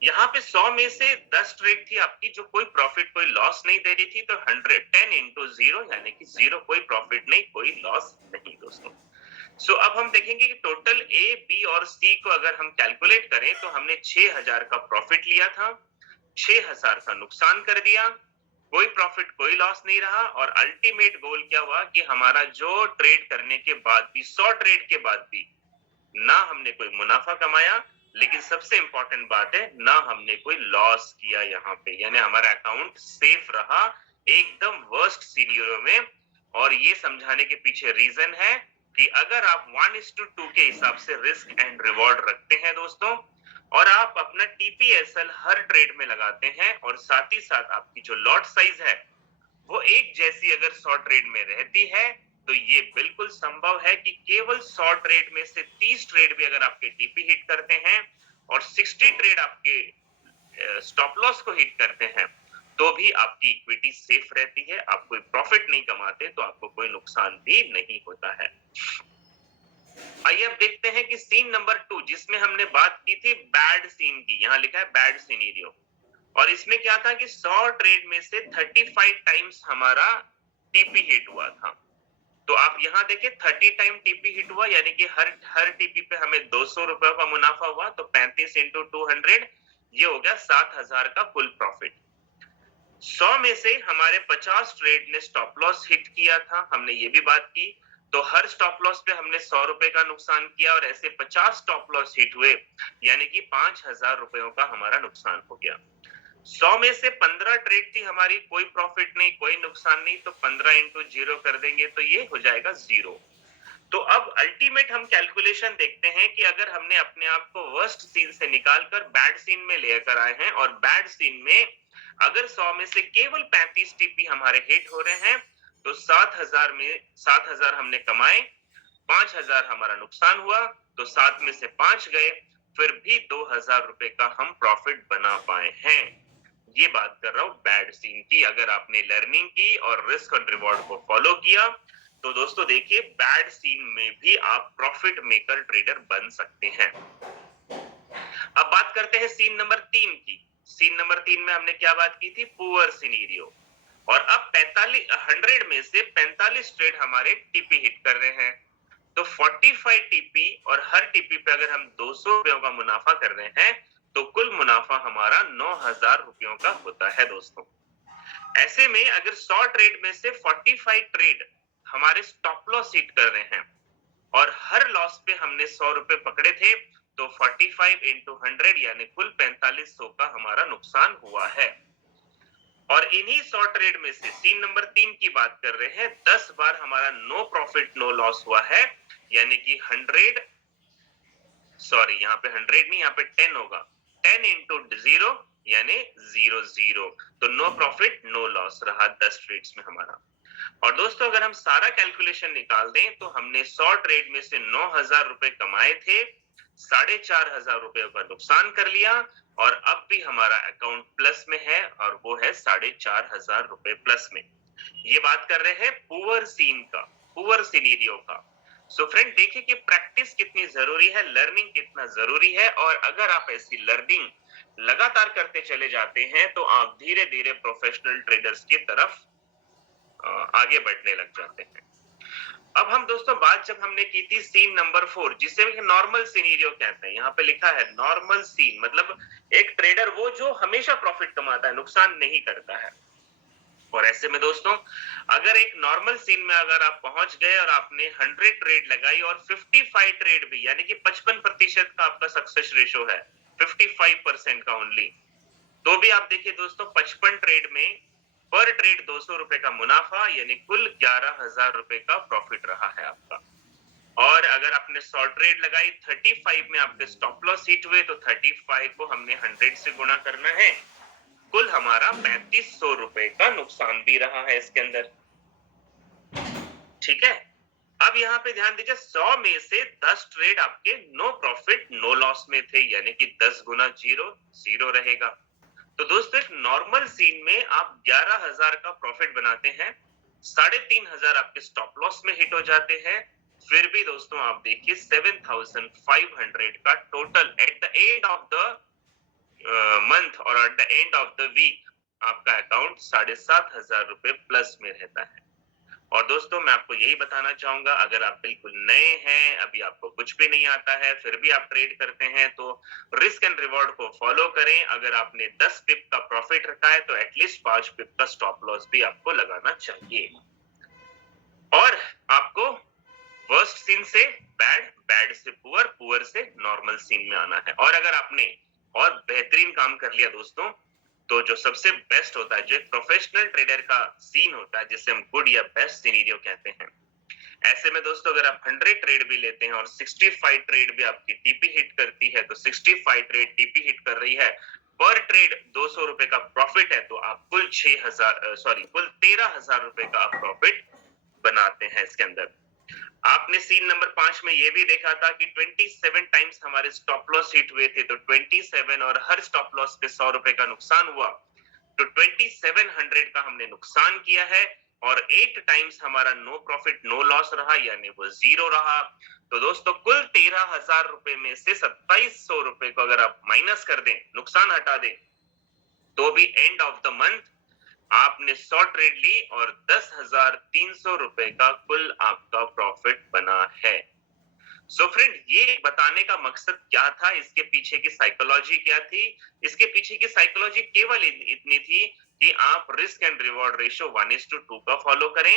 यहाँ पे 100 में से 10 ट्रेड थी आपकी जो कोई प्रॉफिट कोई लॉस नहीं दे रही थी, तो 10 इंटू 0 यानी कि 0, कोई प्रॉफिट नहीं कोई लॉस नहीं दोस्तों। सो अब हम देखेंगे कि टोटल ए, बी और सी को अगर हम कैलकुलेट करें, तो हमने 6000 का प्रॉफिट लिया था, 6000 का नुकसान कर दिया, कोई प्रॉफिट कोई लॉस नहीं रहा। और अल्टीमेट गोल क्या हुआ कि हमारा जो ट्रेड करने के बाद भी, 100 ट्रेड के बाद भी, ना हमने कोई मुनाफा कमाया, लेकिन सबसे इंपॉर्टेंट बात है ना हमने कोई लॉस किया यहाँ पे, यानी हमारा अकाउंट सेफ रहा एकदम वर्स्ट सिनेरियो में। और ये समझाने के पीछे रीजन है कि अगर आप 1:2 के हिसाब से रिस्क एंड रिवॉर्ड रखते हैं दोस्तों, और आप अपना टीपीएसएल हर ट्रेड में लगाते हैं, और साथ ही साथ आपकी जो लॉट साइज है वो एक जैसी अगर 100 ट्रेड में रहती है, तो ये बिल्कुल संभव है कि केवल 100 ट्रेड में से 30 ट्रेड भी अगर आपके टीपी हिट करते हैं और 60 ट्रेड आपके स्टॉप लॉस को हिट करते हैं, तो भी आपकी इक्विटी सेफ रहती है। आप कोई प्रॉफिट नहीं कमाते तो आपको कोई नुकसान भी नहीं होता है। आइए अब देखते हैं कि सीन नंबर 2 जिसमें हमने बात की थी बैड सीन की, यहाँ लिखा है बैड सिनेरियो। और इसमें क्या था कि 100 ट्रेड में से 35 टाइम्स हमारा टीपी हिट हुआ था। तो आप यहाँ देखिए 30 टाइम टीपी हिट हुआ, यानी कि हर टीपी पे हमें 200 रुपए का मुनाफा हुआ, तो 35 इंटू 200 ये हो गया 7,000 का कुल प्रॉफिट। 100 में से हमारे 50 ट्रेड ने स्टॉप लॉस हिट किया था, हमने ये भी बात की। तो हर स्टॉप लॉस पे हमने 100 रुपए का नुकसान किया और ऐसे 50 स्टॉप लॉस हिट हुए, यानी कि 5,000 रुपयों का हमारा नुकसान हो गया। 100 में से 15 ट्रेड थी हमारी, कोई प्रॉफिट नहीं, कोई नुकसान नहीं, तो 15 इंटू 0 कर देंगे तो ये हो जाएगा 0। तो अब अल्टीमेट हम कैलकुलेशन देखते हैं कि अगर हमने अपने आप को वर्स्ट सीन से निकालकर बैड सीन में लेकर आए हैं और बैड सीन में अगर 100 में से केवल 35 टीपी हमारे हिट हो रहे हैं, तो 7,000 में 7,000 हमने कमाए, 5,000 हमारा नुकसान हुआ, तो 7 में से 5 गए, फिर भी 2,000 रुपए का हम प्रॉफिट बना पाए हैं। ये बात कर रहा हूं बैड सीन की। अगर आपने लर्निंग की और रिस्क और रिवॉर्ड को फॉलो किया, तो दोस्तों देखिए बैड सीन में भी आप प्रॉफिट मेकर ट्रेडर बन सकते हैं। अब बात करते हैं सीन नंबर 3 की। सीन नंबर 3 में हमने क्या बात की थी, पुअर सिनेरियो। और अब 100 में से 45 ट्रेड हमारे टीपी हिट कर रहे हैं, तो 45 टीपी और हर टीपी पे अगर हम 200 रुपयों का मुनाफा कर रहे हैं, तो कुल मुनाफा हमारा 9,000 रुपयों का होता है दोस्तों। ऐसे में अगर 100 ट्रेड में से 45 ट्रेड हमारे स्टॉप लॉस हिट कर रहे हैं और हर लॉस पे हमने 100 रुपए पकड़े थे, तो 45 इंटू 100 यानी कुल 4500 का हमारा नुकसान हुआ है। और इन्हीं 100 ट्रेड में से सीन नंबर 3 की बात कर रहे हैं, 10 बार हमारा नो प्रॉफिट नो लॉस हुआ है, यानी कि 100 सॉरी यहाँ पे 100 नहीं, यहाँ पे 10 होगा, 10 इंटू 0 यानी 0 तो नो प्रॉफिट नो लॉस रहा 10 ट्रेड्स में हमारा। और दोस्तों अगर हम सारा कैलकुलेशन निकाल दें, तो हमने 100 ट्रेड में से 9,000 रुपए कमाए थे, 4,500 रुपए का नुकसान कर लिया, और अब भी हमारा अकाउंट प्लस में है, और वो है 4,500 रुपए प्लस में। ये बात कर रहे हैं पुअर सीन का, पुअर सिनेरियो का। सो फ्रेंड देखिए कि प्रैक्टिस कितनी जरूरी है, लर्निंग कितना जरूरी है, और अगर आप ऐसी लर्निंग लगातार करते चले जाते हैं, तो आप धीरे धीरे प्रोफेशनल ट्रेडर्स की तरफ आगे बढ़ने लग जाते हैं। अब हम दोस्तों बात जब हमने की थी सीन नंबर 4, जिसे नॉर्मल सिनेरियो कहते हैं, यहाँ पे लिखा है नॉर्मल सीन, मतलब एक ट्रेडर वो जो हमेशा प्रॉफिट कमाता है, नुकसान नहीं करता है। और ऐसे में दोस्तों अगर एक नॉर्मल सीन में अगर आप पहुंच गए और आपने 100 ट्रेड लगाई और 55 ट्रेड भी, यानी कि 55% का आपका सक्सेस रेशो है, 55% का ओनली, तो भी आप देखिए दोस्तों 55 ट्रेड में पर ट्रेड 200 रुपए का मुनाफा, यानी कुल 11,000 रुपए का प्रॉफिट रहा है आपका। और अगर आपने 100 ट्रेड लगाई, 35 में आपके स्टॉप लॉस हिट हुए, तो 35 को हमने 100 से गुणा करना है, कुल हमारा 3,500 रुपए का नुकसान भी रहा है इसके अंदर। ठीक है, अब यहाँ पे ध्यान दीजिए 100 में से 10 ट्रेड आपके नो प्रॉफिट नो लॉस में थे, यानी कि 10 गुना 0 0 रहेगा। तो दोस्तों एक नॉर्मल सीन में आप 11,000 का प्रॉफिट बनाते हैं, 3,500 आपके स्टॉप लॉस में हिट हो जाते हैं, फिर भी दोस्तों आप देखिए 7,500 का total at the end of the month और at the end of the week आपका अकाउंट 7,500 रुपए प्लस में रहता है। और दोस्तों मैं आपको यही बताना चाहूंगा, अगर आप बिल्कुल नए हैं, अभी आपको कुछ भी नहीं आता है, फिर भी आप ट्रेड करते हैं, तो रिस्क एंड रिवॉर्ड को फॉलो करें। अगर आपने 10 पिप का प्रॉफिट रखा है, तो एटलीस्ट 5 पिप का स्टॉप लॉस भी आपको लगाना चाहिए। और आपको वर्स्ट सीन से बैड, बैड से पुअर, पुअर से नॉर्मल सीन में आना है। और अगर आपने और बेहतरीन काम कर लिया दोस्तों, तो जो सबसे बेस्ट होता है, जो एक प्रोफेशनल ट्रेडर का सीन होता है, जिसे हम गुड या बेस्ट सिनेरियो कहते हैं, ऐसे में दोस्तों अगर आप 100 ट्रेड भी लेते हैं और 65 ट्रेड भी आपकी टीपी हिट करती है, तो 65 ट्रेड टीपी हिट कर रही है, पर ट्रेड 200 रुपए का प्रॉफिट है, तो आप कुल 13,000 रुपए का आप प्रॉफिट बनाते हैं इसके अंदर। आपने सीन नंबर 5 में ये भी देखा था कि 27 टाइम्स हमारे स्टॉप लॉस हिट हुए थे, तो 27 और हर स्टॉप लॉस पे 100 रुपए का नुकसान हुआ, तो 2700 का हमने नुकसान किया है, और 8 टाइम्स हमारा नो प्रॉफिट नो लॉस रहा, यानी वो जीरो रहा। तो दोस्तों कुल 13,000 रुपए में से 2700 रुपए को अगर आप माइनस कर दें, नुकसान हटा दें, तो भी एंड ऑफ द मंथ आपने 100 ट्रेड ली और 10,300 रुपए का कुल आपका प्रॉफिट बना है। सो फ्रेंड, ये बताने का मकसद क्या था, इसके पीछे की साइकोलॉजी क्या थी? इसके पीछे की साइकोलॉजी केवल इतनी थी कि आप रिस्क एंड रिवॉर्ड रेशियो 1:2 का फॉलो करें,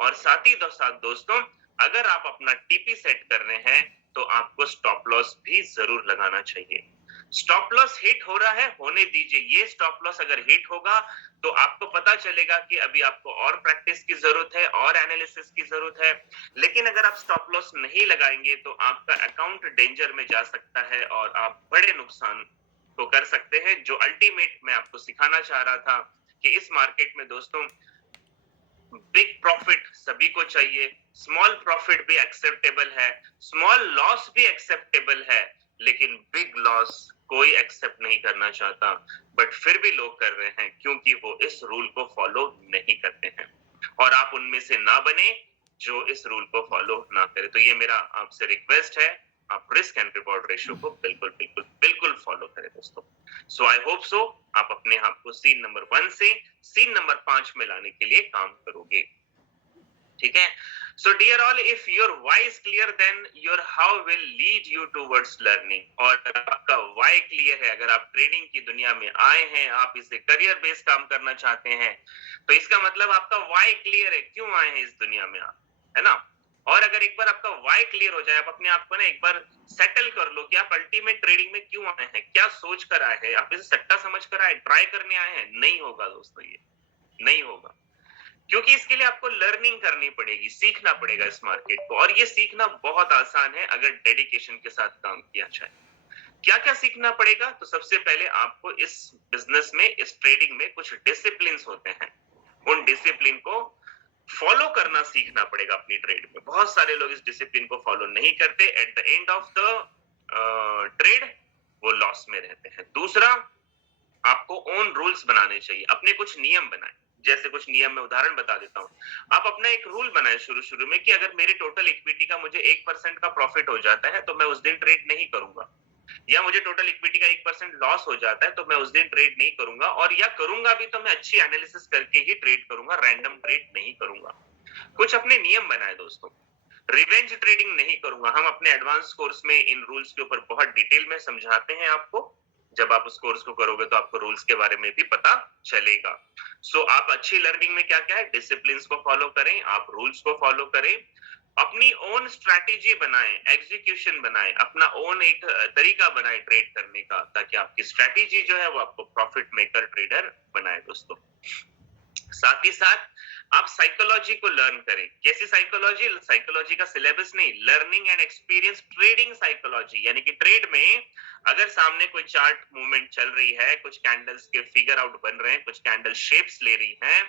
और साथ ही साथ दोस्तों, अगर आप अपना टीपी सेट कर रहे हैं तो आपको स्टॉप लॉस भी जरूर लगाना चाहिए। स्टॉप लॉस हिट हो रहा है, होने दीजिए। ये स्टॉप लॉस अगर हिट होगा तो आपको पता चलेगा कि अभी आपको और प्रैक्टिस की जरूरत है, और एनालिसिस की जरूरत है। लेकिन अगर आप स्टॉप लॉस नहीं लगाएंगे तो आपका अकाउंट डेंजर में जा सकता है और आप बड़े नुकसान को कर सकते हैं। जो अल्टीमेट मैं आपको सिखाना चाह रहा था कि इस मार्केट में दोस्तों बिग प्रॉफिट सभी को चाहिए, स्मॉल प्रॉफिट भी एक्सेप्टेबल है, स्मॉल लॉस भी एक्सेप्टेबल है, लेकिन बिग लॉस कोई एक्सेप्ट नहीं करना चाहता। बट फिर भी लोग कर रहे हैं क्योंकि वो इस रूल को फॉलो नहीं करते हैं, और आप उनमें से ना बने जो इस रूल को फॉलो ना करे। तो ये मेरा आपसे रिक्वेस्ट है, आप रिस्क एंड रिवॉर्ड रेशियो को बिल्कुल बिल्कुल बिल्कुल फॉलो करें दोस्तों। सो आई होप सो आप अपने आप को सीन नंबर 1 से सीन नंबर 5 में लाने के लिए काम करोगे, ठीक है? So dear all, if your why is clear, then your how will lead you towards learning. और आपका why clear है, अगर आप ट्रेडिंग की दुनिया में आए हैं, आप इसे करियर बेस्ड काम करना चाहते हैं, तो इसका मतलब आपका why clear है, क्यों आए हैं इस दुनिया में आप, है ना? और अगर एक बार आपका why क्लियर हो जाए, आप अपने आप को ना एक बार सेटल कर लो कि आप अल्टीमेट ट्रेडिंग में क्यों आए हैं, क्या सोच कर आए हैं, आप इसे सट्टा समझ कर आए, ट्राई करने आए हैं, नहीं होगा दोस्तों, ये नहीं होगा। क्योंकि इसके लिए आपको लर्निंग करनी पड़ेगी, सीखना पड़ेगा इस मार्केट को, और ये सीखना बहुत आसान है अगर डेडिकेशन के साथ काम किया जाए। क्या क्या सीखना पड़ेगा? तो सबसे पहले आपको इस बिजनेस में, इस ट्रेडिंग में कुछ डिसिप्लिन होते हैं, उन डिसिप्लिन को फॉलो करना सीखना पड़ेगा अपनी ट्रेड में। बहुत सारे लोग इस डिसिप्लिन को फॉलो नहीं करते, eight the end of the trade वो लॉस में रहते हैं। दूसरा, आपको ओन रूल्स बनाने चाहिए, अपने कुछ नियम बनाए। जैसे कुछ नियम में उदाहरण बता देता हूं। आप अपना एक रूल बनाए शुरू में कि अगर मेरी टोटल इक्विटी का मुझे 1% का प्रॉफिट हो जाता है तो मैं उस दिन ट्रेड नहीं करूंगा, या मुझे टोटल इक्विटी का 1% लॉस हो जाता है तो मैं उस दिन ट्रेड नहीं करूंगा, और या करूंगा भी तो मैं अच्छी एनालिसिस करके ही ट्रेड करूंगा, रैंडम ट्रेड नहीं करूंगा। कुछ अपने नियम बनाए दोस्तों। रिवेंज ट्रेडिंग नहीं करूंगा। हम अपने एडवांस कोर्स में इन रूल्स के ऊपर बहुत डिटेल में समझाते हैं आपको। जब आप उस कोर्स को करोगे तो आपको रूल्स के बारे में भी पता चलेगा। सो आप अच्छी लर्निंग में क्या क्या है, डिसिप्लिन को फॉलो करें, आप रूल्स को फॉलो करें, अपनी ओन स्ट्रैटेजी बनाएं, एग्जीक्यूशन बनाएं, अपना ओन एक तरीका बनाएं ट्रेड करने का, ताकि आपकी स्ट्रैटेजी जो है वो आपको प्रॉफिट मेकर ट्रेडर बनाए दोस्तों। साथ ही साथ आप साइकोलॉजी को लर्न करें। कैसी साइकोलॉजी? साइकोलॉजी का सिलेबस नहीं, learning and experience trading psychology. यानी कि ट्रेड में अगर सामने कोई चार्ट मूवमेंट चल रही है, कुछ कैंडल्स के फिगर आउट बन रहे हैं, कुछ कैंडल शेप्स ले रही हैं,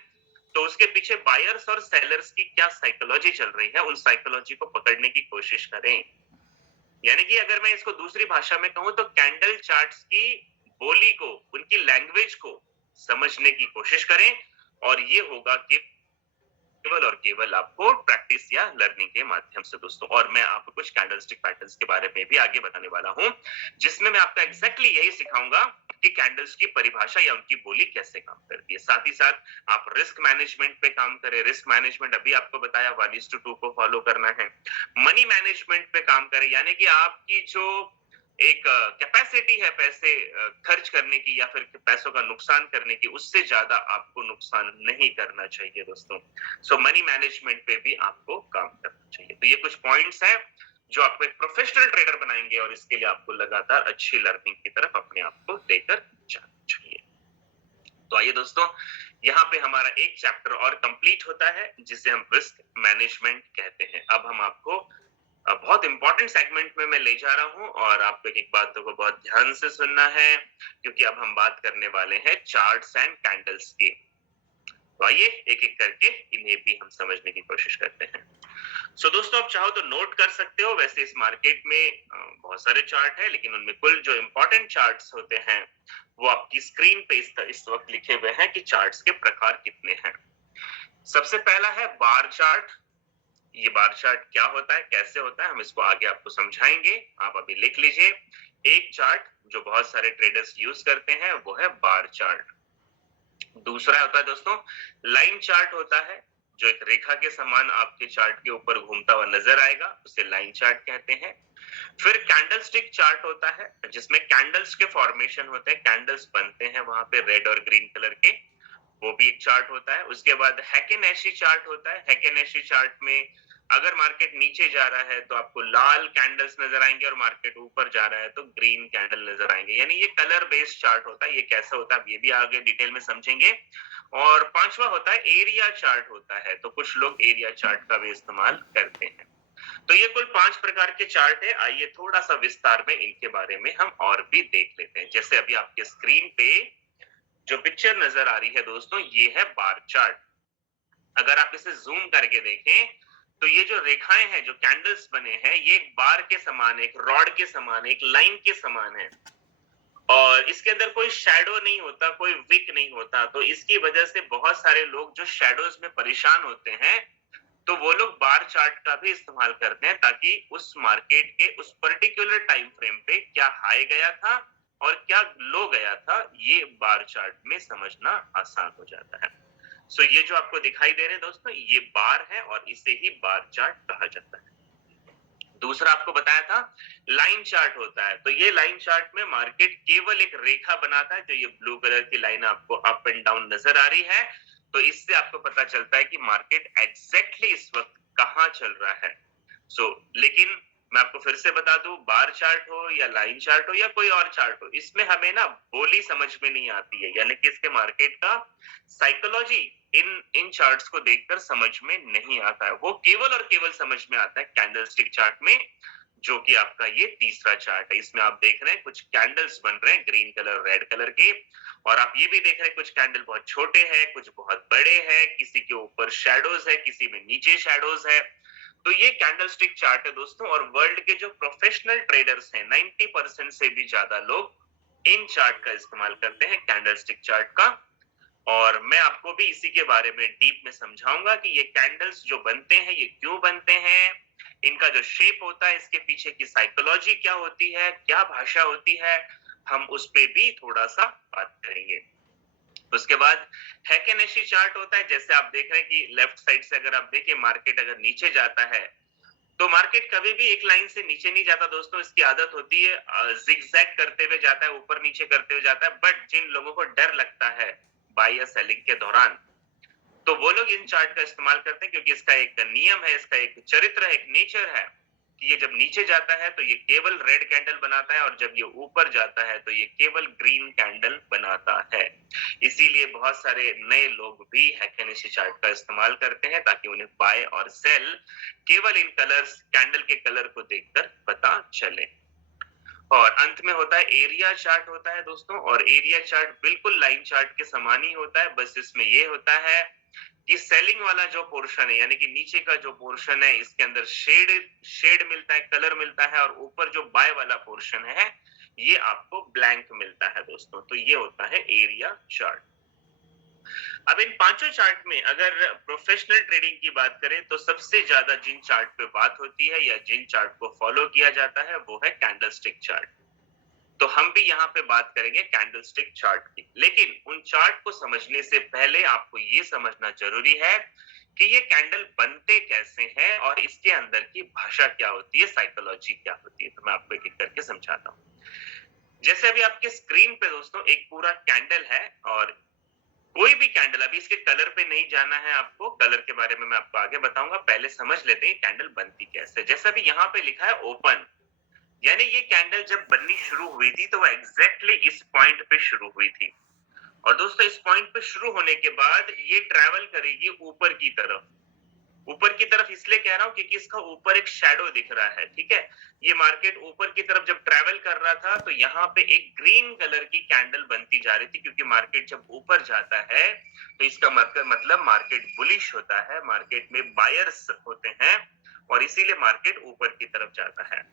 तो उसके पीछे बायर्स और सेलर्स की क्या साइकोलॉजी चल रही है, उन साइकोलॉजी को पकड़ने की कोशिश करें। यानी कि अगर मैं इसको दूसरी भाषा में कहूं तो कैंडल चार्ट्स की बोली को, उनकी लैंग्वेज को समझने की कोशिश करें, और ये होगा कि केवल और केवल आपको प्रैक्टिस या लर्निंग के माध्यम से दोस्तों। और मैं आपको कुछ कैंडलस्टिक पैटर्न्स के बारे में भी आगे बताने वाला हूं, जिसमें मैं आपको एग्जैक्टली यही सिखाऊंगा कि कैंडल्स की परिभाषा या उनकी बोली कैसे काम करती है। साथ ही साथ आप रिस्क मैनेजमेंट पे काम करें। रिस्क मैनेजमेंट अभी आपको बताया 1:2 को फॉलो करना है। मनी मैनेजमेंट पे काम करें, यानी कि आपकी जो एक कैपेसिटी है पैसे खर्च करने की या फिर पैसों का नुकसान करने की, उससे ज्यादा आपको नुकसान नहीं करना चाहिए दोस्तों। सो मनी मैनेजमेंट पे भी आपको काम करना चाहिए। तो ये कुछ पॉइंट्स हैं जो आपको एक प्रोफेशनल ट्रेडर बनाएंगे, और इसके लिए आपको लगातार अच्छी लर्निंग की तरफ अपने आप को लेकर जाना चाहिए। तो आइए दोस्तों, यहाँ पे हमारा एक चैप्टर और कंप्लीट होता है, जिसे हम रिस्क मैनेजमेंट कहते हैं। अब हम आपको बहुत इंपॉर्टेंट सेगमेंट में मैं ले जा रहा हूं, और आपको एक बातों को बहुत ध्यान से सुनना है, क्योंकि अब हम बात करने वाले हैं चार्ट्स एंड कैंडल्स की। तो आइए एक एक करके इन्हें भी हम समझने की कोशिश करते हैं। सो दोस्तों, आप चाहो तो नोट कर सकते हो। वैसे इस मार्केट में बहुत सारे चार्ट है, लेकिन उनमें कुल जो इंपॉर्टेंट चार्ट्स होते हैं वो आपकी स्क्रीन पे इस वक्त लिखे हुए हैं कि चार्ट्स के प्रकार कितने हैं। सबसे पहला है बार चार्ट। ये बार चार्ट क्या होता है, कैसे होता है, हम इसको आगे आपको समझाएंगे। आप अभी लिख लीजिए। एक चार्ट जो बहुत सारे ट्रेडर्स यूज करते हैं वो है बार चार्ट। दूसरा होता है दोस्तों लाइन चार्ट होता है, जो एक रेखा के समान आपके चार्ट के ऊपर घूमता हुआ नजर आएगा, उसे लाइन चार्ट कहते हैं। फिर कैंडल स्टिक चार्ट होता है, जिसमें कैंडल्स के फॉर्मेशन होते हैं, कैंडल्स बनते हैं वहां पे रेड और ग्रीन कलर के, वो भी एक चार्ट होता है। उसके बाद हैकेनेशी चार्ट होता है। हैकेनेशी चार्ट में अगर मार्केट नीचे जा रहा है तो आपको लाल कैंडल्स नजर आएंगे, और मार्केट ऊपर जा रहा है तो ग्रीन कैंडल नजर आएंगे। यानी ये कलर बेस्ड चार्ट होता है। ये कैसा होता है ये भी आगे डिटेल में समझेंगे। और पांचवा होता है एरिया चार्ट होता है, तो कुछ लोग एरिया चार्ट का भी इस्तेमाल करते हैं। तो ये कुल 5 प्रकार के चार्ट है। आइए थोड़ा सा विस्तार में इनके बारे में हम और भी देख लेते हैं। जैसे अभी आपके स्क्रीन पे जो पिक्चर नजर आ रही है दोस्तों, ये है बार चार्ट। अगर आप इसे जूम करके देखें तो ये जो रेखाएं हैं, जो कैंडल्स बने हैं, ये एक बार के समान है, एक रॉड के समान है, एक लाइन के समान है, और इसके अंदर कोई शैडो नहीं होता, कोई विक नहीं होता। तो इसकी वजह से बहुत सारे लोग जो शैडोज में परेशान होते हैं, तो वो लोग बार चार्ट का भी इस्तेमाल करते हैं, ताकि उस मार्केट के उस पर्टिकुलर टाइम फ्रेम पे क्या हाई गया था और क्या लो गया था, ये बार चार्ट में समझना आसान हो जाता है। सो ये जो आपको दिखाई दे रहे हैं दोस्तों, ये बार है और इसे ही बार चार्ट कहा जाता है। दूसरा आपको बताया था लाइन चार्ट होता है। तो ये लाइन चार्ट में मार्केट केवल एक रेखा बनाता है, जो ये ब्लू कलर की लाइन आपको अप एंड डाउन नजर आ रही है। तो इससे आपको पता चलता है कि मार्केट एग्जैक्टली इस वक्त कहां चल रहा है। लेकिन मैं आपको फिर से बता दूं, बार चार्ट हो या लाइन चार्ट हो या कोई और चार्ट हो, इसमें हमें ना बोली समझ में नहीं आती है, यानी कि इसके मार्केट का साइकोलॉजी इन इन चार्ट्स को देखकर समझ में नहीं आता है। वो केवल और केवल समझ में आता है कैंडलस्टिक चार्ट में, जो कि आपका ये तीसरा चार्ट है। इसमें आप देख रहे हैं कुछ कैंडल्स बन रहे हैं ग्रीन कलर रेड कलर के, और आप ये भी देख रहे हैं कुछ कैंडल बहुत छोटे हैं, कुछ बहुत बड़े हैं, किसी के ऊपर शैडोज है, किसी में नीचे शैडोज है। तो ये कैंडलस्टिक चार्ट है दोस्तों। और वर्ल्ड के जो प्रोफेशनल ट्रेडर्स हैं, 90% से भी ज्यादा लोग इन चार्ट का इस्तेमाल करते हैं, कैंडलस्टिक चार्ट का। और मैं आपको भी इसी के बारे में डीप में समझाऊंगा कि ये कैंडल्स जो बनते हैं ये क्यों बनते हैं, इनका जो शेप होता है, इसके पीछे की साइकोलॉजी क्या होती है, क्या भाषा होती है, हम उस पे भी थोड़ा सा बात करेंगे। उसके बाद हैकेनेशी चार्ट होता है। जैसे आप देख रहे हैं कि लेफ्ट साइड से अगर आप देखें, मार्केट अगर नीचे जाता है तो मार्केट कभी भी एक लाइन से नीचे नहीं जाता दोस्तों। इसकी आदत होती है जिगजैग करते हुए जाता है, ऊपर नीचे करते हुए जाता है। बट जिन लोगों को डर लगता है बाय या सेलिंग के दौरान, तो वो लोग इन चार्ट का इस्तेमाल करते हैं, क्योंकि इसका एक नियम है, इसका एक चरित्र है, एक नेचर है कि ये जब नीचे जाता है तो ये केवल रेड कैंडल बनाता है, और जब ये ऊपर जाता है तो ये केवल ग्रीन कैंडल बनाता है। इसीलिए बहुत सारे नए लोग भी हैकेनेशी चार्ट का इस्तेमाल करते हैं, ताकि उन्हें बाय और सेल केवल इन कलर्स, कैंडल के कलर को देखकर पता चले। और अंत में होता है एरिया चार्ट होता है दोस्तों। और एरिया चार्ट बिल्कुल लाइन चार्ट के समान ही होता है, बस इसमें ये होता है कि सेलिंग वाला जो पोर्शन है, यानी कि नीचे का जो पोर्शन है, इसके अंदर शेड शेड मिलता है, कलर मिलता है, और ऊपर जो बाय वाला पोर्शन है ये आपको ब्लैंक मिलता है दोस्तों। तो ये होता है एरिया चार्ट। अब इन पांचों चार्ट में अगर प्रोफेशनल ट्रेडिंग की बात करें, तो सबसे ज्यादा जिन चार्ट पे बात होती है या जिन चार्ट को फॉलो किया जाता है वो है कैंडलस्टिक चार्ट। तो हम भी यहाँ पे बात करेंगे कैंडलस्टिक चार्ट की। लेकिन उन चार्ट को समझने से पहले आपको ये समझना जरूरी है कि ये कैंडल बनते कैसे हैं और इसके अंदर की भाषा क्या होती है, साइकोलॉजी क्या होती है। तो मैं आपको एक एक करके समझाता हूँ। जैसे अभी आपके स्क्रीन पे दोस्तों एक पूरा कैंडल है, और कोई भी कैंडल, अभी इसके कलर पे नहीं जाना है आपको, कलर के बारे में मैं आपको आगे बताऊंगा, पहले समझ लेते हैं कैंडल बनती कैसे। जैसे अभी यहाँ पे लिखा है ओपन, यानी ये कैंडल जब बननी शुरू हुई थी तो वो एग्जैक्टली इस पॉइंट पे शुरू हुई थी। और दोस्तों इस पॉइंट पे शुरू होने के बाद ये ट्रैवल करेगी ऊपर की तरफ। ऊपर की तरफ इसलिए कह रहा हूं क्योंकि इसका ऊपर एक शैडो दिख रहा है, ठीक है। ये मार्केट ऊपर की तरफ जब ट्रैवल कर रहा था तो यहाँ पे एक ग्रीन कलर की कैंडल बनती जा रही थी, क्योंकि मार्केट जब ऊपर जाता है तो इसका मतलब मार्केट बुलिश होता है, मार्केट में बायर्स होते हैं, और इसीलिए मार्केट ऊपर की तरफ जाता है।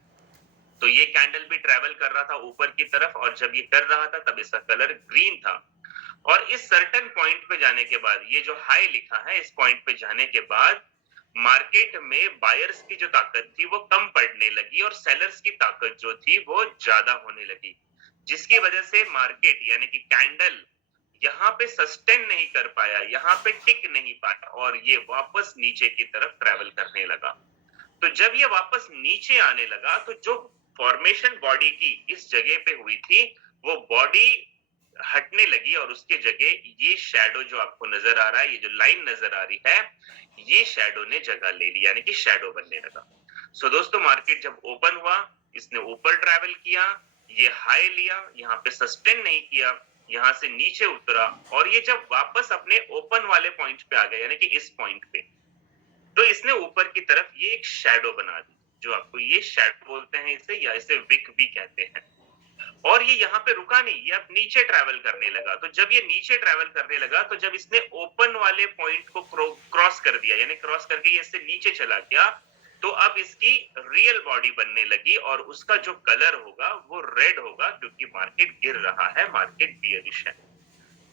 तो ये कैंडल भी ट्रैवल कर रहा था ऊपर की तरफ, और जब ये कर रहा था तब इसका कलर ग्रीन था। और इस सर्टेन पॉइंट पे जाने के बाद, ये जो हाई लिखा है, इस पॉइंट पे जाने के बाद मार्केट में बायर्स की जो ताकत थी वो कम पड़ने लगी और सेलर्स की ताकत जो थी वो ज्यादा होने लगी, जिसकी वजह से मार्केट यानी कि कैंडल यहाँ पे सस्टेन नहीं कर पाया, यहाँ पे टिक नहीं पाया और ये वापस नीचे की तरफ ट्रेवल करने लगा। तो जब ये वापस नीचे आने लगा तो जो फॉर्मेशन बॉडी की इस जगह पे हुई थी, वो बॉडी हटने लगी और उसके जगह ये शैडो जो आपको नजर आ रहा है, ये जो लाइन नजर आ रही है, ये शैडो ने जगह ले ली, यानी कि शैडो बनने लगा। सो दोस्तों, मार्केट जब ओपन हुआ, इसने ऊपर ट्रैवल किया, ये हाई लिया, यहाँ पे सस्टेन नहीं किया, यहाँ से नीचे उतरा और ये जब वापस अपने ओपन वाले पॉइंट पे आ गया, यानी कि इस पॉइंट पे, तो इसने ऊपर की तरफ ये एक शैडो बना दी, जो आपको ये शैडो बोलते हैं इसे, या इसे विक भी कहते हैं। और ये यहाँ पे रुका नहीं, ये अब नीचे ट्रैवल करने लगा। तो जब ये नीचे ट्रैवल करने लगा, तो जब इसने ओपन वाले पॉइंट को क्रॉस कर दिया, यानी क्रॉस करके ये इससे नीचे चला गया, तो अब इसकी रियल बॉडी बनने लगी और उसका जो कलर होगा वो रेड होगा, क्योंकि मार्केट गिर रहा है, मार्केट बियरिश है।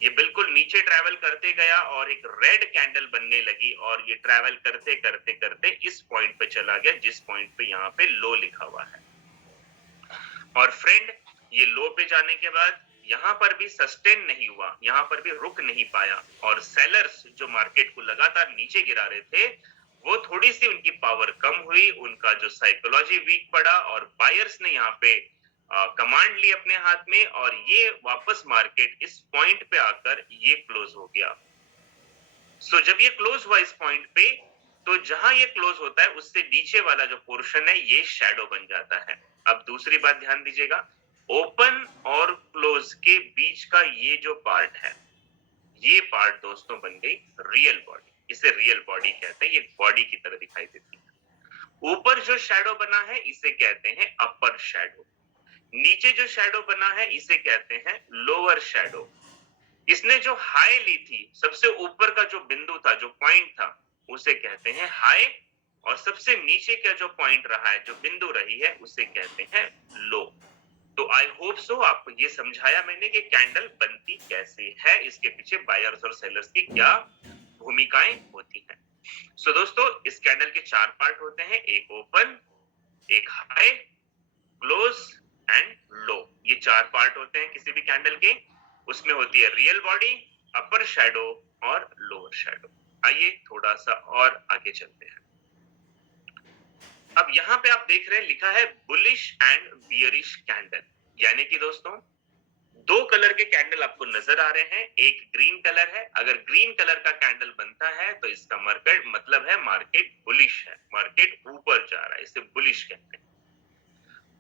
ये बिल्कुल नीचे ट्रैवल करते गया और एक रेड कैंडल बनने लगी और ये ट्रैवल करते करते करते इस पॉइंट पे चला गया, जिस पॉइंट पे यहाँ पे लो लिखा हुआ है। और फ्रेंड, ये लो पे जाने के बाद यहाँ पर भी सस्टेन नहीं हुआ, यहाँ पर भी रुक नहीं पाया और सेलर्स जो मार्केट को लगातार नीचे गिरा रहे थे, वो थोड़ी सी उनकी पावर कम हुई, उनका जो साइकोलॉजी वीक पड़ा और बायर्स ने यहाँ पे कमांड ली अपने हाथ में और ये वापस मार्केट इस पॉइंट पे आकर ये क्लोज हो गया। सो जब ये क्लोज हुआ इस पॉइंट पे, तो जहां ये क्लोज होता है उससे नीचे वाला जो पोर्शन है ये शैडो बन जाता है। अब दूसरी बात ध्यान दीजिएगा, ओपन और क्लोज के बीच का ये जो पार्ट है, ये पार्ट दोस्तों बन गई रियल बॉडी। इसे रियल बॉडी कहते हैं, ये बॉडी की तरह दिखाई देती है। ऊपर जो शैडो बना है इसे कहते हैं अपर शैडो, नीचे जो शैडो बना है इसे कहते हैं लोअर शैडो। इसने जो हाई ली थी, सबसे ऊपर का जो बिंदु था, जो पॉइंट था, उसे कहते हैं हाई और सबसे नीचे का जो पॉइंट रहा है, जो बिंदु रही है, उसे कहते हैं लो। तो आई होप सो आपको ये समझाया मैंने कि कैंडल बनती कैसे है, इसके पीछे बायर्स और सेलर्स की क्या भूमिकाएं होती हैं। सो दोस्तों, इस कैंडल के 4 पार्ट होते हैं, एक ओपन, एक हाई, क्लोज एंड लो। ये 4 पार्ट होते हैं किसी भी कैंडल के। उसमें होती है रियल बॉडी, अपर शैडो और लोअर शैडो। आइए थोड़ा सा और आगे चलते हैं। अब यहाँ पे आप देख रहे हैं लिखा है बुलिश एंड बियरिश कैंडल, यानी कि दोस्तों 2 कलर के कैंडल आपको नजर आ रहे हैं। एक ग्रीन कलर है, अगर ग्रीन कलर का कैंडल बनता है तो इसका मार्केट मतलब है मार्केट बुलिश है, मार्केट ऊपर जा रहा है, इसे बुलिश कहते हैं।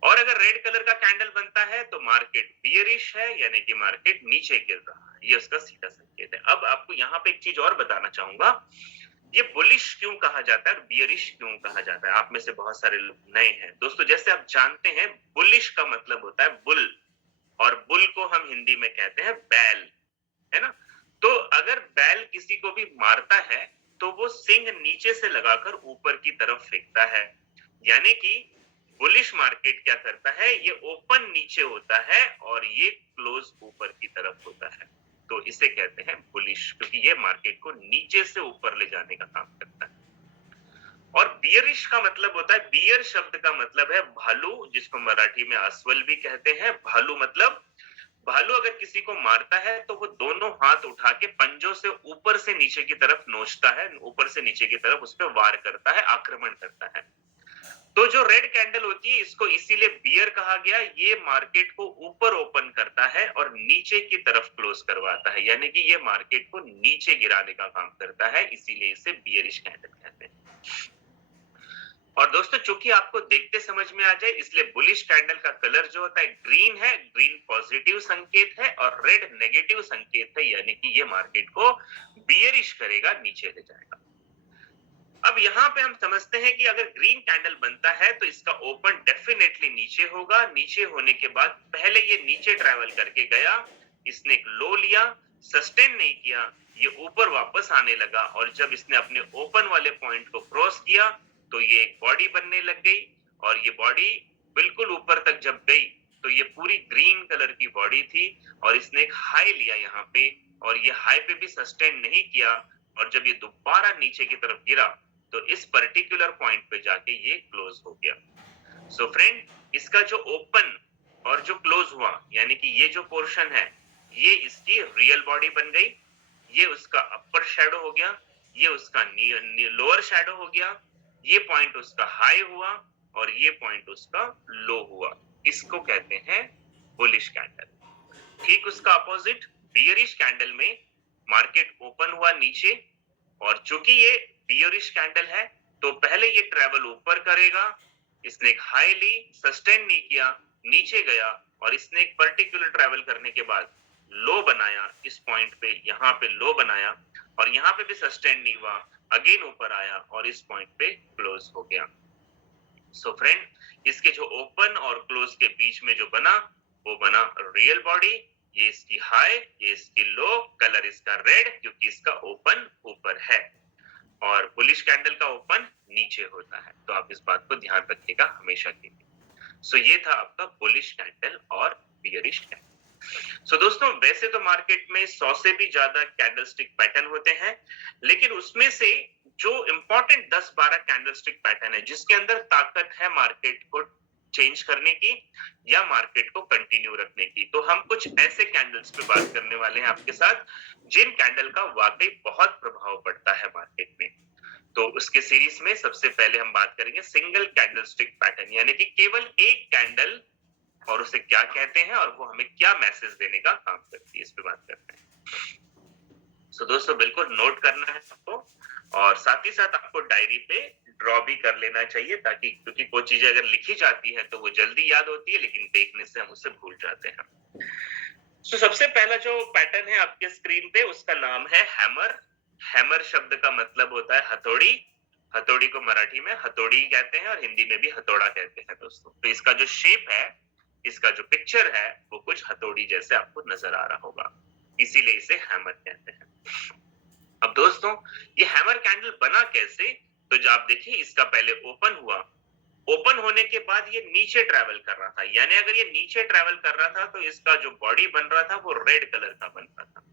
और अगर रेड कलर का कैंडल बनता है तो मार्केट बियरिश है, यानी कि मार्केट नीचे गिर रहा है, ये उसका सीधा संकेत है। अब आपको यहाँ पे एक चीज और बताना चाहूंगा, ये बुलिश क्यों कहा जाता है और बियरिश क्यों कहा जाता है। आप में से बहुत सारे लोग नए हैं दोस्तों। जैसे आप जानते हैं, बुलिश का मतलब होता है बुल, और बुल को हम हिंदी में कहते हैं बैल, है ना। तो अगर बैल किसी को भी मारता है तो वो सिंग नीचे से लगाकर ऊपर की तरफ फेंकता है, यानी कि बुलिश मार्केट क्या करता है, ये ओपन नीचे होता है और ये क्लोज ऊपर की तरफ होता है। तो इसे कहते हैं बुलिश, क्योंकि ये मार्केट को नीचे से ऊपर ले जाने का काम करता है। और बियरिश का मतलब होता है, बियर शब्द का मतलब है भालू, जिसको मराठी में अस्वल भी कहते हैं। भालू मतलब, भालू अगर किसी को मारता है तो वो दोनों हाथ उठा के पंजों से ऊपर से नीचे की तरफ नोचता है, ऊपर से नीचे की तरफ उस पर वार करता है, आक्रमण करता है। तो जो रेड कैंडल होती है, इसको इसीलिए बियर कहा गया, ये मार्केट को ऊपर ओपन करता है और नीचे की तरफ क्लोज करवाता है, यानी कि ये मार्केट को नीचे गिराने का काम करता है, इसीलिए इसे बियरिश कैंडल कहते हैं। और दोस्तों, चूंकि आपको देखते समझ में आ जाए, इसलिए बुलिश कैंडल का कलर जो होता है ग्रीन है, ग्रीन पॉजिटिव संकेत है और रेड नेगेटिव संकेत है, यानी कि ये मार्केट को बियरिश करेगा, नीचे ले जाएगा। अब यहाँ पे हम समझते हैं कि अगर ग्रीन कैंडल बनता है तो इसका ओपन डेफिनेटली नीचे होगा। नीचे होने के बाद पहले ये नीचे ट्रैवल करके गया, इसने एक लो लिया, सस्टेन नहीं किया, ये ऊपर वापस आने लगा और जब इसने अपने ओपन वाले पॉइंट को क्रॉस किया तो ये एक बॉडी बनने लग गई और ये बॉडी बिल्कुल ऊपर तक जब गई तो ये पूरी ग्रीन कलर की बॉडी थी और इसने एक हाई लिया यहाँ पे और ये हाई पे भी सस्टेन नहीं किया और जब ये दोबारा नीचे की तरफ गिरा तो इस पर्टिकुलर पॉइंट पे जाके ये क्लोज हो गया। सो फ्रेंड, इसका जो ओपन और जो क्लोज हुआ यानी कि ये जो पोर्शन है ये इसकी रियल बॉडी बन गई, ये उसका अपर शैडो हो गया, ये उसका लोअर शैडो हो गया, ये पॉइंट उसका हाई हुआ और ये पॉइंट उसका लो हुआ। इसको कहते हैं बुलिश कैंडल। ठीक उसका अपोजिट बियरिश कैंडल में मार्केट ओपन हुआ नीचे और चूंकि ये बियरिश कैंडल है तो पहले ये ट्रेवल ऊपर करेगा, इसने एक हाई ली, सस्टेन नहीं किया, नीचे गया और इसने एक पर्टिकुलर ट्रेवल करने के बाद लो बनाया, इस पॉइंट पे यहाँ पे लो बनाया और यहाँ पे भी सस्टेन नहीं हुआ, अगेन ऊपर आया और इस पॉइंट पे क्लोज हो गया। सो फ्रेंड, इसके जो ओपन और क्लोज के बीच में जो बना वो बना रियल बॉडी। ये इसकी हाई, ये इसकी लो, कलर इसका रेड क्योंकि इसका ओपन ऊपर है और बुलिश कैंडल का ओपन नीचे होता है। तो आप इस बात को ध्यान रखिएगा हमेशा के लिए। सो ये था आपका बुलिश कैंडल और बियरिश कैंडल। सो दोस्तों, वैसे तो मार्केट में 100 से भी ज्यादा कैंडलस्टिक पैटर्न होते हैं, लेकिन उसमें से जो इंपॉर्टेंट 10-12 कैंडलस्टिक पैटर्न है जिसके अंदर ताकत है मार्केट को चेंज करने की या मार्केट को कंटिन्यू रखने की, तो हम कुछ ऐसे कैंडल्स पे बात करने वाले हैं आपके साथ जिन कैंडल का वाकई बहुत प्रभाव पड़ता है मार्केट में। तो उसके सीरीज में सबसे पहले हम बात करेंगे सिंगल कैंडलस्टिक पैटर्न, यानी कि केवल एक कैंडल और उसे क्या कहते हैं और वो हमें क्या मैसेज देने का काम करती है, इस पे बात करते हैं। सो दोस्तों, बिल्कुल नोट करना है आपको और साथ ही साथ आपको डायरी पे ड्रॉ भी कर लेना चाहिए ताकि, क्योंकि कोई चीजें अगर लिखी जाती है तो वो जल्दी याद होती है लेकिन देखने से हम उसे भूल जाते हैं। तो सबसे पहला जो पैटर्न है आपके स्क्रीन पे उसका नाम है हैमर। हैमर शब्द का मतलब होता है हथौड़ी। हथौड़ी को मराठी में हथौड़ी कहते हैं और हिंदी में भी हथौड़ा कहते हैं दोस्तों। तो इसका जो शेप है, इसका जो पिक्चर है वो कुछ हथौड़ी जैसे आपको नजर आ रहा होगा, इसीलिए इसे हैमर कहते हैं। अब दोस्तों, ये हैमर कैंडल बना कैसे? तो जब आप देखिए, इसका पहले ओपन हुआ, ओपन होने के बाद ये नीचे ट्रैवल कर रहा था, यानी अगर ये नीचे ट्रैवल कर रहा था तो इसका जो बॉडी बन रहा था वो रेड कलर का बन रहा था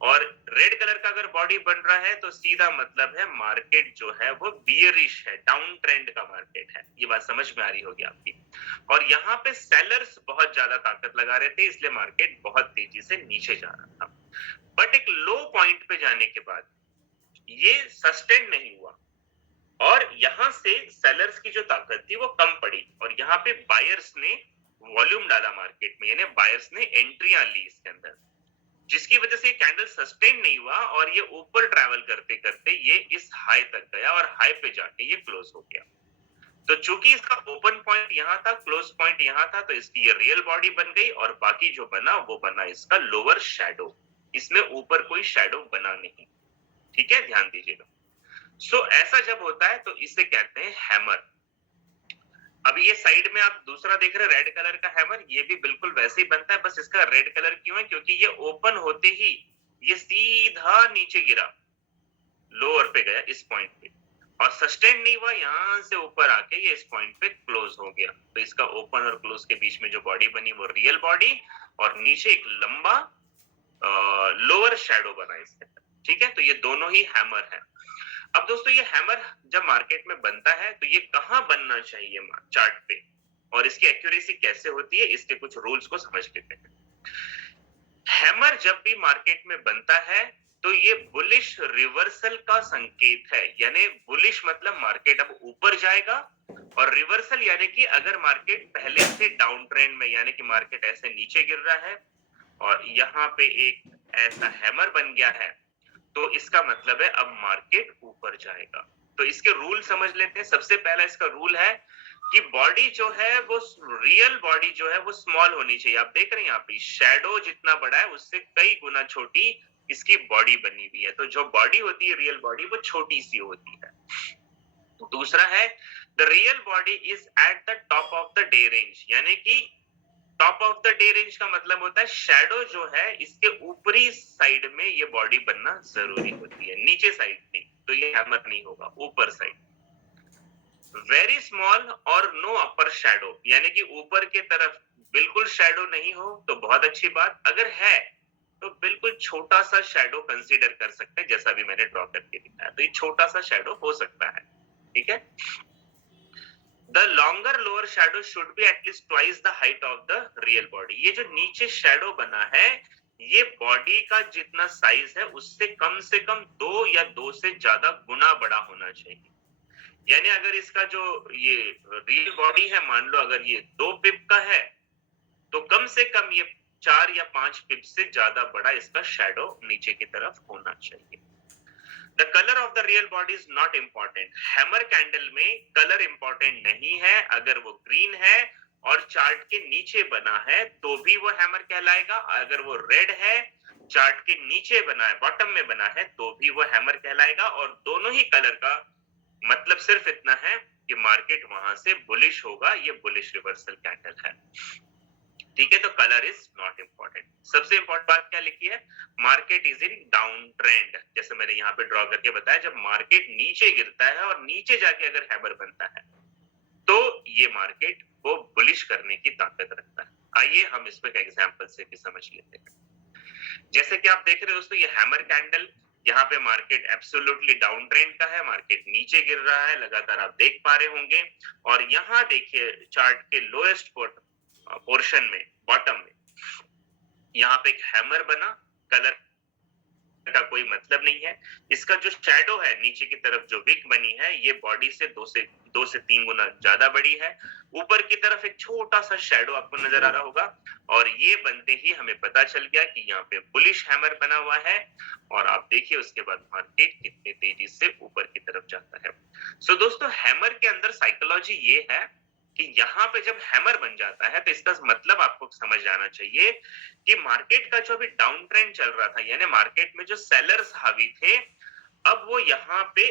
और रेड कलर का अगर बॉडी बन रहा है तो सीधा मतलब है मार्केट जो है वो बियरिश है, डाउन ट्रेंड का मार्केट है। ये बात समझ में आ रही होगी आपकी। और यहाँ पे सेलर्स बहुत ज्यादा ताकत लगा रहे थे, इसलिए मार्केट बहुत तेजी से नीचे जा रहा था। बट एक लो पॉइंट पे जाने के बाद ये सस्टेन नहीं हुआ और यहां से सेलर्स की जो ताकत थी वो कम पड़ी और यहाँ पे बायर्स ने वॉल्यूम डाला मार्केट में, यानी बायर्स ने एंट्रियां ली इसके अंदर, जिसकी वजह से कैंडल सस्टेन नहीं हुआ और ये ऊपर ट्रैवल करते करते ये इस हाई तक गया और हाई पे जाके ये क्लोज हो गया। तो चूंकि इसका ओपन पॉइंट यहाँ था, क्लोज पॉइंट यहाँ था, तो इसकी ये रियल बॉडी बन गई और बाकी जो बना वो बना इसका लोअर शैडो। इसमें ऊपर कोई शैडो बना नहीं। ठीक है, ध्यान दीजिएगा। सो ऐसा जब होता है तो इसे कहते हैं हैमर। अभी ये साइड में आप दूसरा देख रहे हैं रेड कलर का हैमर, ये भी बिल्कुल वैसे ही बनता है, बस इसका रेड कलर क्यों है? क्योंकि ये ओपन होते ही ये सीधा नीचे गिरा, लोअर पे गया इस पॉइंट पे और सस्टेन नहीं हुआ, यहां से ऊपर आके ये इस पॉइंट पे क्लोज हो गया। तो इसका ओपन और क्लोज के बीच में जो बॉडी बनी वो रियल बॉडी और नीचे एक लंबा लोअर शैडो बना इसके अंदर। ठीक है, तो ये दोनों ही हैमर है। अब दोस्तों, ये हैमर जब मार्केट में बनता है तो ये कहां बनना चाहिए चार्ट पे और इसकी एक्यूरेसी कैसे होती है, इसके कुछ रूल्स को समझ लेते हैं। हैमर जब भी मार्केट में बनता है तो ये बुलिश रिवर्सल का संकेत है, यानी बुलिश मतलब मार्केट अब ऊपर जाएगा और रिवर्सल यानी कि अगर मार्केट पहले से डाउन ट्रेंड में, यानी कि मार्केट ऐसे नीचे गिर रहा है और यहाँ पे एक ऐसा हैमर बन गया है तो इसका मतलब है अब मार्केट ऊपर जाएगा। तो इसके रूल समझ लेते हैं। सबसे पहला इसका रूल है कि बॉडी जो है वो रियल बॉडी जो है वो स्मॉल होनी चाहिए। आप देख रहे हैं यहाँ पे शैडो जितना बड़ा है उससे कई गुना छोटी इसकी बॉडी बनी हुई है, तो जो बॉडी होती है रियल बॉडी वो छोटी सी होती है। दूसरा है the real body is at the top of the day range, यानी कि top of the day range का मतलब होता है शैडो जो है इसके ऊपरी साइड में ये बॉडी बनना जरूरी होती है, नीचे साइड नहीं, तो ये हैमर नहीं होगा, ऊपर साइड। वेरी स्मॉल और नो अपर शैडो, यानी कि ऊपर के तरफ बिल्कुल शैडो नहीं हो तो बहुत अच्छी बात, अगर है तो बिल्कुल छोटा सा शैडो कंसीडर कर सकते हैं, जैसा भी मैंने ड्रॉ करके दिखाया। तो ये छोटा सा शैडो हो सकता है, ठीक है। The longer lower shadow should be at least twice the height of the real body. ये जो नीचे शैडो बना है, ये बॉडी का जितना साइज है उससे कम 2 या 2 से ज्यादा गुना बड़ा होना चाहिए। यानी अगर इसका जो ये रियल बॉडी है, मान लो अगर ये 2 पिप का है, तो कम से कम ये 4 या 5 पिप से ज्यादा बड़ा इसका शैडो नीचे की तरफ होना चाहिए। The colour of the real body is not important. Hammer candle में कलर इंपॉर्टेंट नहीं है। अगर वो ग्रीन है और चार्ट के नीचे बना है तो भी वो हैमर कहलाएगा। अगर वो रेड है, चार्ट के नीचे बना है, बॉटम में बना है, तो भी वो हैमर कहलाएगा। और दोनों ही कलर का मतलब सिर्फ इतना है कि मार्केट वहां से बुलिश होगा। ये बुलिश रिवर्सल कैंडल है, ठीक है। तो कलर इज नॉट इंपॉर्टेंट। सबसे इंपॉर्टेंट बात क्या लिखी है? Market is in down trend. जैसे मैंने यहाँ पे ड्रॉ करके बताया, जब मार्केट नीचे गिरता है और नीचे जाके अगर हैमर बनता है तो ये मार्केट को बुलिश करने की ताकत रखता है। आइए हम इसको एक एग्जांपल से भी समझ लेते हैं। जैसे कि आप देख रहे हो दोस्तों, ये हैमर कैंडल, यहाँ पे मार्केट एब्सोल्युटली डाउन ट्रेंड का है, मार्केट नीचे गिर रहा है, लगातार आप देख पा रहे होंगे। और यहाँ देखिए चार्ट के लोएस्ट पोर्शन में, बॉटम में, यहाँ पे एक हैमर बना। कलर का कोई मतलब नहीं है। इसका जो शैडो है नीचे की तरफ, जो विक बनी है, ये बॉडी से 2 से 3 गुना ज्यादा बड़ी है। ऊपर की तरफ एक छोटा सा शैडो आपको नजर आ रहा होगा। और ये बनते ही हमें पता चल गया कि यहाँ पे बुलिश हैमर बना हुआ है। और आप देखिए उसके बाद मार्केट कितनी तेजी से ऊपर की तरफ जाता है। सो दोस्तों, हैमर के अंदर साइकोलॉजी ये है कि यहाँ पे जब हैमर बन जाता है तो इसका मतलब आपको समझ आना चाहिए कि मार्केट का जो अभी डाउन ट्रेंड चल रहा था, यानी मार्केट में जो सेलर्स हावी थे, अब वो यहाँ पे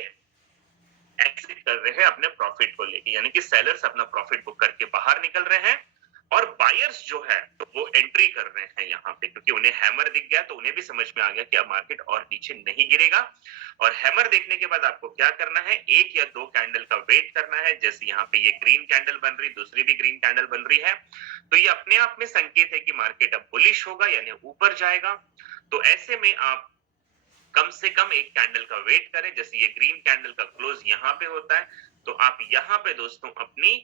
एग्जिट कर रहे हैं अपने प्रॉफिट को लेके। यानी कि सेलर्स अपना प्रॉफिट बुक करके बाहर निकल रहे हैं और बायर्स जो है तो वो एंट्री कर रहे हैं यहाँ पे, क्योंकि उन्हें हैमर दिख गया तो उन्हें भी समझ में आ गया कि अब मार्केट और नीचे नहीं गिरेगा। और हैमर देखने के बाद आपको क्या करना है? 1 या 2 कैंडल का वेट करना है। जैसे यहाँ पे ये ग्रीन कैंडल बन रही, दूसरी भी ग्रीन कैंडल बन रही है, तो ये अपने आप में संकेत है कि मार्केट अब बुलिश होगा, यानी ऊपर जाएगा। तो ऐसे में आप कम से कम 1 कैंडल का वेट करें। जैसे ये ग्रीन कैंडल का क्लोज यहाँ पे होता है, तो आप यहाँ पे दोस्तों अपनी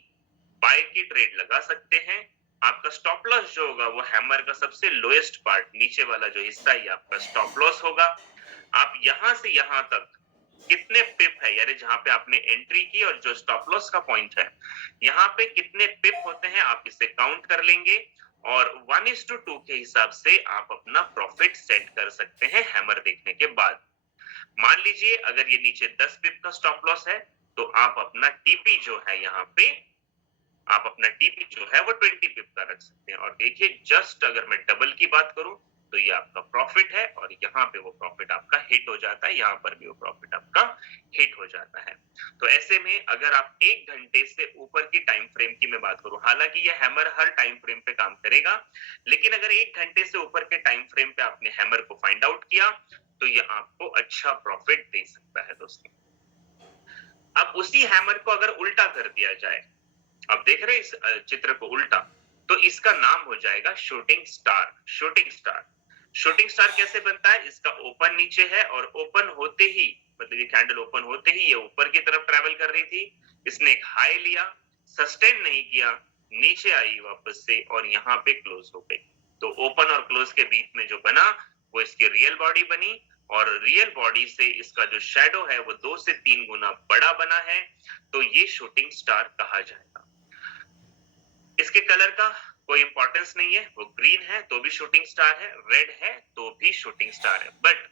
बाय की ट्रेड लगा सकते हैं। आपका स्टॉप लॉस जो होगा वो हैमर का सबसे लोएस्ट पार्ट, नीचे वाला जो हिस्सा, ही आपका स्टॉप लॉस होगा। आप यहां से यहां तक कितने पिप है, यानी जहां पे आपने एंट्री की और जो स्टॉप लॉस का पॉइंट है, यहाँ पे कितने पिप होते हैं आप इसे काउंट कर लेंगे। और 1:2 के हिसाब से आप अपना प्रॉफिट सेट कर सकते हैं हैमर देखने के बाद। मान लीजिए अगर ये नीचे 10 पिप का स्टॉप लॉस है, तो आप अपना टीपी जो है यहाँ पे, आप अपना टीपी जो है वो 20 पिप का रख सकते हैं। और देखिए जस्ट अगर मैं डबल की बात करूं तो ये आपका प्रॉफिट है, और यहाँ पे वो प्रॉफिट आपका हिट हो जाता है, यहाँ पर भी वो प्रॉफिट आपका हिट हो जाता है। तो ऐसे में अगर आप 1 घंटे से ऊपर की टाइम फ्रेम की मैं बात करूं, हालांकि ये हैमर हर टाइम फ्रेम पे काम करेगा, लेकिन अगर 1 घंटे से ऊपर के टाइम फ्रेम पे आपने हैमर को फाइंड आउट किया तो ये आपको अच्छा प्रॉफिट दे सकता है दोस्तों। अब उसी हैमर को अगर उल्टा कर दिया जाए, आप देख रहे हैं इस चित्र को उल्टा, तो इसका नाम हो जाएगा shooting star. Shooting star, shooting star कैसे बनता है? इसका ओपन नीचे है और ओपन होते ही, मतलब ये कैंडल ओपन होते ही ये ऊपर की तरफ ट्रेवल कर रही थी, इसने एक हाई लिया, सस्टेन नहीं किया, नीचे आई वापस से और यहाँ पे क्लोज हो गई। तो ओपन और क्लोज के बीच में जो बना वो इसकी रियल बॉडी बनी, और रियल बॉडी से इसका जो शैडो है वो 2 से 3 गुना बड़ा बना है। तो ये शूटिंग स्टार कहा जाएगा। इसके कलर का कोई इंपॉर्टेंस नहीं है, वो ग्रीन है तो भी शूटिंग स्टार है, रेड है तो भी शूटिंग स्टार है। बट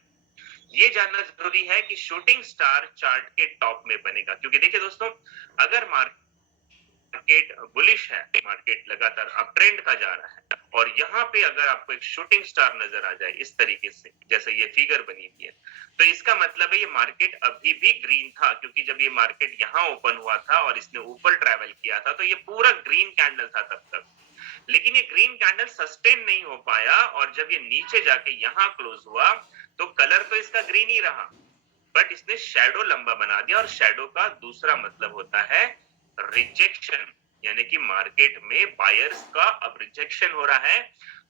ये जानना जरूरी है कि शूटिंग स्टार चार्ट के टॉप में बनेगा, क्योंकि देखिए दोस्तों, अगर मार्केट बुलिश है, मार्केट लगातार अप ट्रेंड का जा रहा है, और यहाँ पे अगर आपको एक शूटिंग स्टार नजर आ जाए इस तरीके से, जैसे ये फिगर बनी हुई है, तो इसका मतलब है ये मार्केट अभी भी ग्रीन था, क्योंकि जब ये मार्केट यहाँ ओपन हुआ था और इसने ऊपर ट्रेवल किया था तो ये पूरा ग्रीन कैंडल था तब तक। लेकिन ये ग्रीन कैंडल सस्टेन नहीं हो पाया, और जब ये नीचे जाके यहाँ क्लोज हुआ तो कलर तो इसका ग्रीन ही रहा, बट इसने शैडो लंबा बना दिया। और शैडो का दूसरा मतलब होता है रिजेक्शन। यानी कि मार्केट में बायर्स का अब रिजेक्शन हो रहा है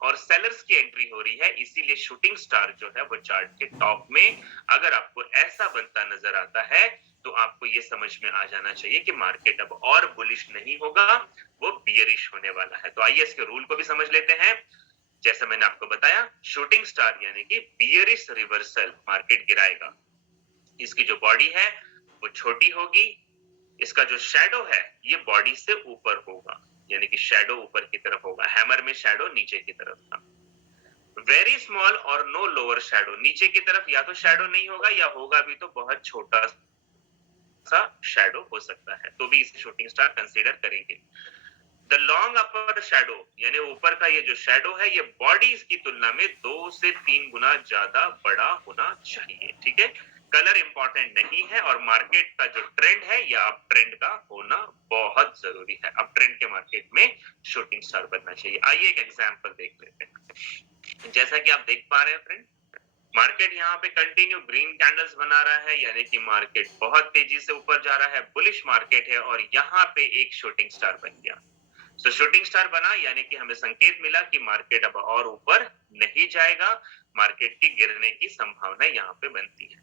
और सेलर्स की एंट्री हो रही है, इसीलिए शूटिंग स्टार जो है वो चार्ट के टॉप में अगर आपको ऐसा बनता नजर आता है तो आपको ये समझ में आ जाना चाहिए कि मार्केट अब और बुलिश नहीं होगा, वो बियरिश होने वाला है। तो आइए इसके रूल को भी समझ लेते हैं। जैसे मैंने आपको बताया, शूटिंग स्टार यानी कि बियरिश रिवर्सल मार्केट गिराएगा। इसकी जो बॉडी है वो छोटी होगी, इसका जो शैडो है ये बॉडी से ऊपर होगा, यानी कि शैडो ऊपर की तरफ होगा, हैमर में शैडो नीचे की तरफ था। वेरी स्मॉल और नो लोअर शैडो, नीचे की तरफ या तो शैडो नहीं होगा या होगा भी तो बहुत छोटा सा शैडो हो सकता है, तो भी इसे शूटिंग स्टार कंसीडर करेंगे। द लॉन्ग अपर शैडो यानी ऊपर का ये जो शैडो है ये बॉडीज की तुलना में 2 से 3 गुना ज्यादा बड़ा होना चाहिए, ठीक है। कलर इंपॉर्टेंट नहीं है और मार्केट का जो ट्रेंड है या अप ट्रेंड का होना बहुत जरूरी है। अप ट्रेंड के मार्केट में शूटिंग स्टार बनना चाहिए। आइए एक एग्जांपल देख लेते हैं। जैसा कि आप देख पा रहे हैं फ्रेंड, मार्केट यहाँ पे कंटिन्यू ग्रीन कैंडल्स बना रहा है, यानी कि मार्केट बहुत तेजी से ऊपर जा रहा है, बुलिश मार्केट है और यहाँ पे एक शूटिंग स्टार बन गया। सो शूटिंग स्टार बना यानी कि हमें संकेत मिला कि मार्केट अब और ऊपर नहीं जाएगा, मार्केट की गिरने की संभावना यहाँ पे बनती है।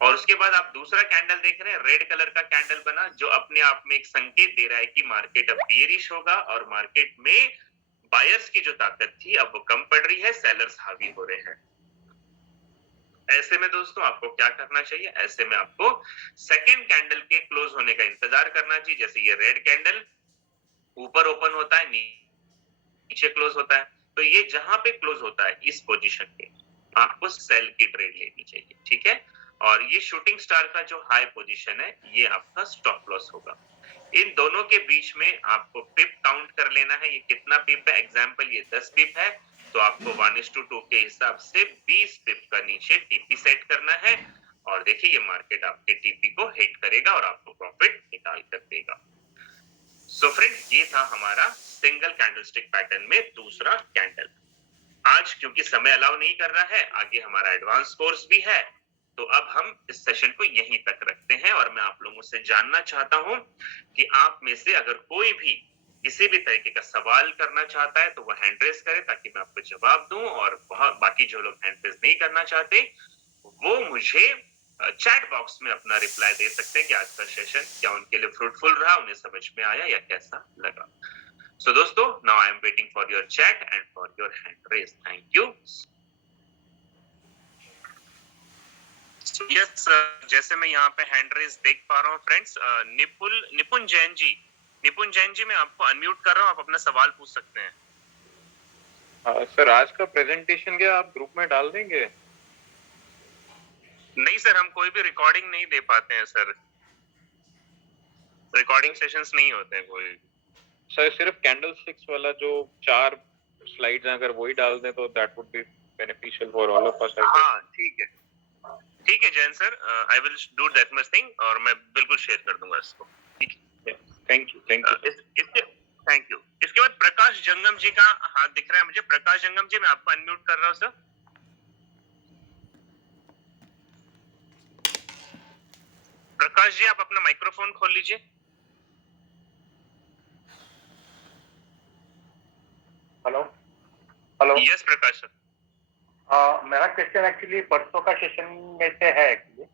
और उसके बाद आप दूसरा कैंडल देख रहे हैं, रेड कलर का कैंडल बना जो अपने आप में एक संकेत दे रहा है कि मार्केट अब बेयरिश होगा और मार्केट में बायर्स की जो ताकत थी अब वो कम पड़ रही है, सेलर्स हावी हो रहे हैं। ऐसे में दोस्तों आपको क्या करना चाहिए, ऐसे में आपको सेकेंड कैंडल के क्लोज होने का इंतजार करना चाहिए। जैसे ये रेड कैंडल ऊपर ओपन होता है, नीचे क्लोज होता है, तो ये जहां पे क्लोज होता है इस पोजीशन पे आपको सेल की ट्रेड लेनी चाहिए, ठीक है। और ये शूटिंग स्टार का जो हाई पोजीशन है ये आपका स्टॉप लॉस होगा। इन दोनों के बीच में आपको पिप काउंट कर लेना है, ये कितना पिप है। एग्जांपल ये 10 पिप है तो आपको 1:2 के हिसाब से 20 पिप का नीचे टीपी सेट करना है और देखिए ये मार्केट आपके टीपी को हिट करेगा और आपको प्रॉफिट निकाल कर देगा। सो फ्रेंड, ये था हमारा सिंगल कैंडलस्टिक पैटर्न में दूसरा कैंडल। आज क्योंकि समय अलाउ नहीं कर रहा है, आगे हमारा एडवांस कोर्स भी है, तो अब हम इस सेशन को यहीं तक रखते हैं और मैं आप लोगों से जानना चाहता हूं कि आप में से अगर कोई भी किसी भी तरीके का सवाल करना चाहता है तो वह हैंड रेज करे ताकि मैं आपको जवाब दूं, और बहुत बाकी जो लोग हैंड रेज नहीं करना चाहते वो मुझे चैट बॉक्स में अपना रिप्लाई दे सकते हैं कि आज का सेशन क्या उनके लिए फ्रूटफुल रहा, उन्हें समझ में आया या कैसा लगा। सो दोस्तों, now I am waiting for your chat and for your hand raise. Thank you. Yes, जैसे मैं यहाँ पे हैंड रेज देख पा रहा हूँ फ्रेंड्स, निपुण जैन जी, मैं आपको अनम्यूट कर रहा हूँ, आप अपना सवाल पूछ सकते हैं। सर, आज का प्रेजेंटेशन क्या आप ग्रुप में डाल देंगे? नहीं सर, हम कोई भी रिकॉर्डिंग नहीं दे पाते हैं सर, रिकॉर्डिंग सेशंस नहीं होते हैं कोई। सर, सिर्फ कैंडल स्टिक्स वाला जो 4 स्लाइड्स हैं अगर वही डाल दें तो that would be beneficial for all of us. हाँ ठीक है Jain sir, I will do that much thing और मैं बिल्कुल शेयर कर दूंगा इसको। Thank you. Thank you. इसके बाद प्रकाश जंगम जी का हाथ दिख रहा है मुझे। प्रकाश जंगम जी, मैं आपको अनम्यूट कर रहा हूँ सर। प्रकाश जी, आप अपना माइक्रोफोन खोल लीजिए। हेलो। यस प्रकाश सर। मेरा क्वेश्चन एक्चुअली परसों का सेशन में से है एक्चुअली।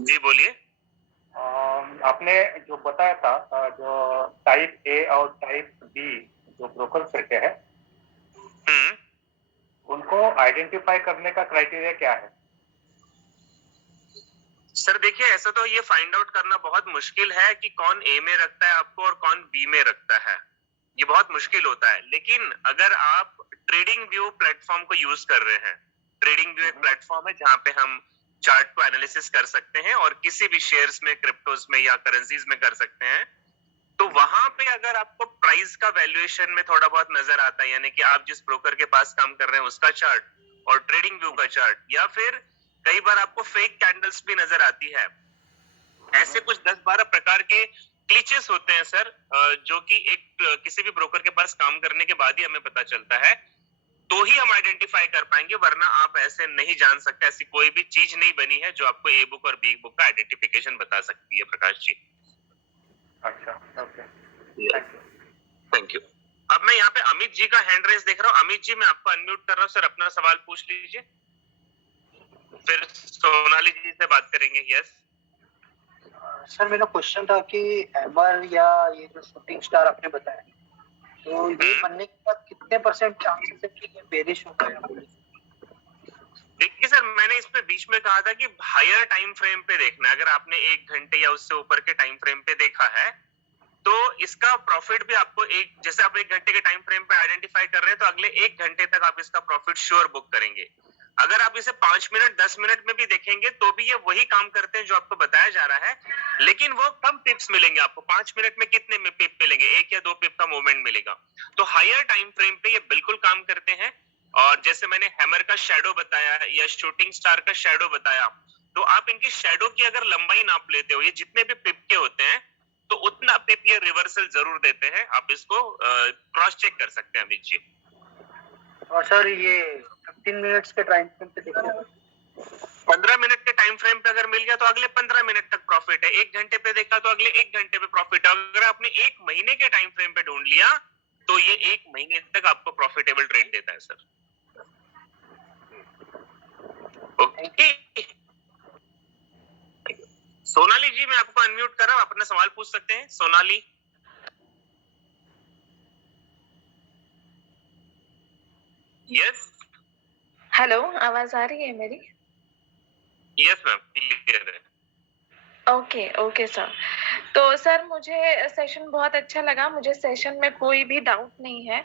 जी बोलिए। आपने जो बताया था जो टाइप ए और टाइप बी जो ब्रोकर करके है, उनको आइडेंटिफाई करने का क्राइटेरिया क्या है? सर देखिए, ऐसा तो ये फाइंड आउट करना बहुत मुश्किल है कि कौन ए में रखता है आपको और कौन बी में रखता है, ये बहुत मुश्किल होता है। लेकिन अगर आप ट्रेडिंग व्यू प्लेटफॉर्म को यूज कर रहे हैं, ट्रेडिंग व्यू एक प्लेटफॉर्म है जहां पे हम चार्ट को एनालिसिस कर सकते हैं और किसी भी शेयर्स में, क्रिप्टोज में या करेंसीज में कर सकते हैं, तो वहां पे अगर आपको प्राइस का वैल्यूएशन में थोड़ा बहुत नजर आता है, यानी कि आप जिस ब्रोकर के पास काम कर रहे हैं उसका चार्ट और ट्रेडिंग व्यू का चार्ट, या फिर कई बार आपको फेक कैंडल्स भी नजर आती है, ऐसे कुछ 10-12 प्रकार के ग्लिचेस होते हैं सर, जो कि एक किसी भी ब्रोकर के पास काम करने के बाद ही हमें पता चलता है, तो ही हम आइडेंटिफाई कर पाएंगे, वरना आप ऐसे नहीं जान सकते। ऐसी कोई भी चीज नहीं बनी है जो आपको ए बुक और बी बुक का आइडेंटिफिकेशन बता सकती है प्रकाश जी। अच्छा, ओके। Thank you. अब मैं यहाँ पे अमित जी का हैंड रेस देख रहा हूँ। अमित जी, मैं आपको अनम्यूट कर रहा हूँ सर, अपना सवाल पूछ लीजिए, फिर सोनाली जी से बात करेंगे। यस सर, मेरा क्वेश्चन था कि हैमर या ये जो शूटिंग स्टार आपने बताया, तो ये बनने के बाद कितने परसेंट चांसेस है कि ये पेरिश हो गया? देखिए सर, मैंने इसमें बीच में कहा था कि हायर टाइम फ्रेम पे देखना है। अगर आपने 1 घंटे या उससे ऊपर के टाइम फ्रेम पे देखा है तो इसका प्रॉफिट भी आपको जैसे आप 1 घंटे के टाइम फ्रेम पे आइडेंटिफाई कर रहे हैं तो अगले 1 घंटे तक आप इसका प्रॉफिट श्योर बुक करेंगे। अगर आप इसे 5 मिनट 10 मिनट में भी देखेंगे तो भी ये वही काम करते हैं जो आपको बताया जा रहा है, लेकिन वो कम पिप्स मिलेंगे आपको। 5 मिनट में कितने में पिप मिलेंगे? 1 या 2 पिप का मूवमेंट मिलेगा। तो हायर टाइम फ्रेम पे ये बिल्कुल काम करते हैं। और जैसे मैंने हैमर का शैडो बताया या शूटिंग स्टार का शैडो बताया, तो आप इनकी शैडो की अगर लंबाई नाप लेते हो, ये जितने भी पिप के होते हैं तो उतना पिप ये रिवर्सल जरूर देते हैं। आप इसको क्रॉस चेक कर सकते हैं अमित जी। और सर, ये 15 मिनट्स के टाइम फ्रेम पे देखिए, 15 मिनट के टाइम फ्रेम पे अगर मिल गया तो अगले 15 मिनट तक प्रॉफिट है। 1 घंटे पे देखा तो अगले 1 घंटे पे प्रॉफिट है। अगर आपने 1 महीने के टाइम फ्रेम पे ढूंढ लिया तो ये 1 महीने तक आपको प्रॉफिटेबल ट्रेड देता है सर। ओके, सोनाली जी, मैं आपको अनम्यूट कर रहा हूँ, अपना सवाल पूछ सकते हैं। सोनाली, यस हेलो, आवाज आ रही है मेरी? यस मैम, क्लियर है। Okay okay sir. तो सर, मुझे सेशन बहुत अच्छा लगा। मुझे सेशन में कोई भी डाउट नहीं है,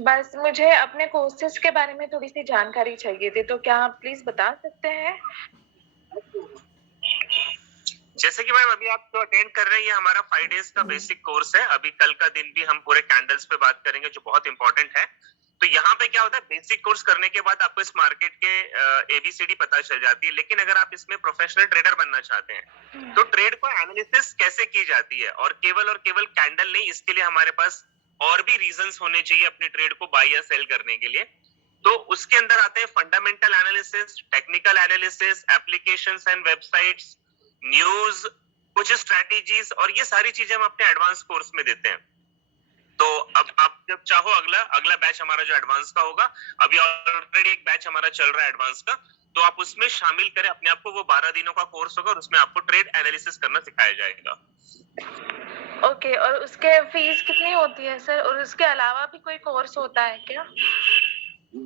बस मुझे अपने कोर्सेज के बारे में थोड़ी सी जानकारी चाहिए थी, तो क्या आप प्लीज बता सकते हैं? जैसे कि मैम अभी आप जो अटेंड कर रहे हैं ये हमारा 5 डेज का बेसिक कोर्स है। अभी कल का दिन भी हम पूरे कैंडल्स पे बात करेंगे जो बहुत इंपॉर्टेंट है। तो यहाँ पे क्या होता है, बेसिक कोर्स करने के बाद आपको इस मार्केट के एबीसीडी पता चल जाती है। लेकिन अगर आप इसमें प्रोफेशनल ट्रेडर बनना चाहते हैं तो ट्रेड को एनालिसिस कैसे की जाती है, और केवल कैंडल नहीं, इसके लिए हमारे पास और भी रीजंस होने चाहिए अपने ट्रेड को बाय या सेल करने के लिए। तो उसके अंदर आते हैं fundamental analysis, technical analysis, applications and websites, news, कुछ स्ट्रेटेजीज, और ये सारी चीजें हम अपने एडवांस कोर्स में देते हैं। तो अब आप जब चाहो अगला बैच हमारा जो एडवांस का होगा, अभी ऑलरेडी एक बैच हमारा चल रहा है एडवांस का, तो आप उसमें शामिल करें अपने आप को। वो 12 दिनों का कोर्स होगा और उसमें आपको ट्रेड एनालिसिस करना सिखाया जाएगा। ओके, और उसके फीस कितनी होती है सर? और उसके अलावा भी कोई कोर्स होता है क्या?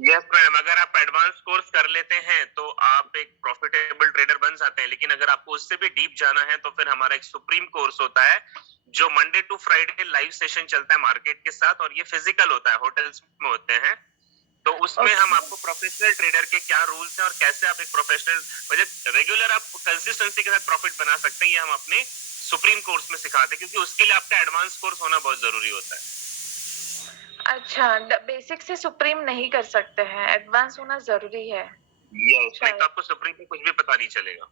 यस मैम, अगर आप एडवांस कोर्स कर लेते हैं तो आप एक प्रॉफिटेबल ट्रेडर बन जाते हैं। लेकिन अगर आपको उससे भी डीप जाना है तो फिर हमारा एक सुप्रीम कोर्स होता है जो Monday to Friday live session चलता है मार्केट के साथ, और ये फिजिकल होता है, होटल्स में होते हैं। तो उसमें हम आपको प्रोफेशनल ट्रेडर के क्या रूल्स हैं और कैसे आप एक प्रोफेशनल मतलब रेगुलर आप कंसिस्टेंसी के साथ प्रॉफिट बना सकते हैं, ये हम अपने सुप्रीम कोर्स में सिखाते हैं, क्योंकि उसके लिए आपका एडवांस कोर्स होना बहुत जरूरी होता है। अच्छा, बेसिक से सुप्रीम नहीं कर सकते हैं, एडवांस होना जरूरी है। यस, नहीं तो आपको सुप्रीम में कुछ भी पता नहीं चलेगा।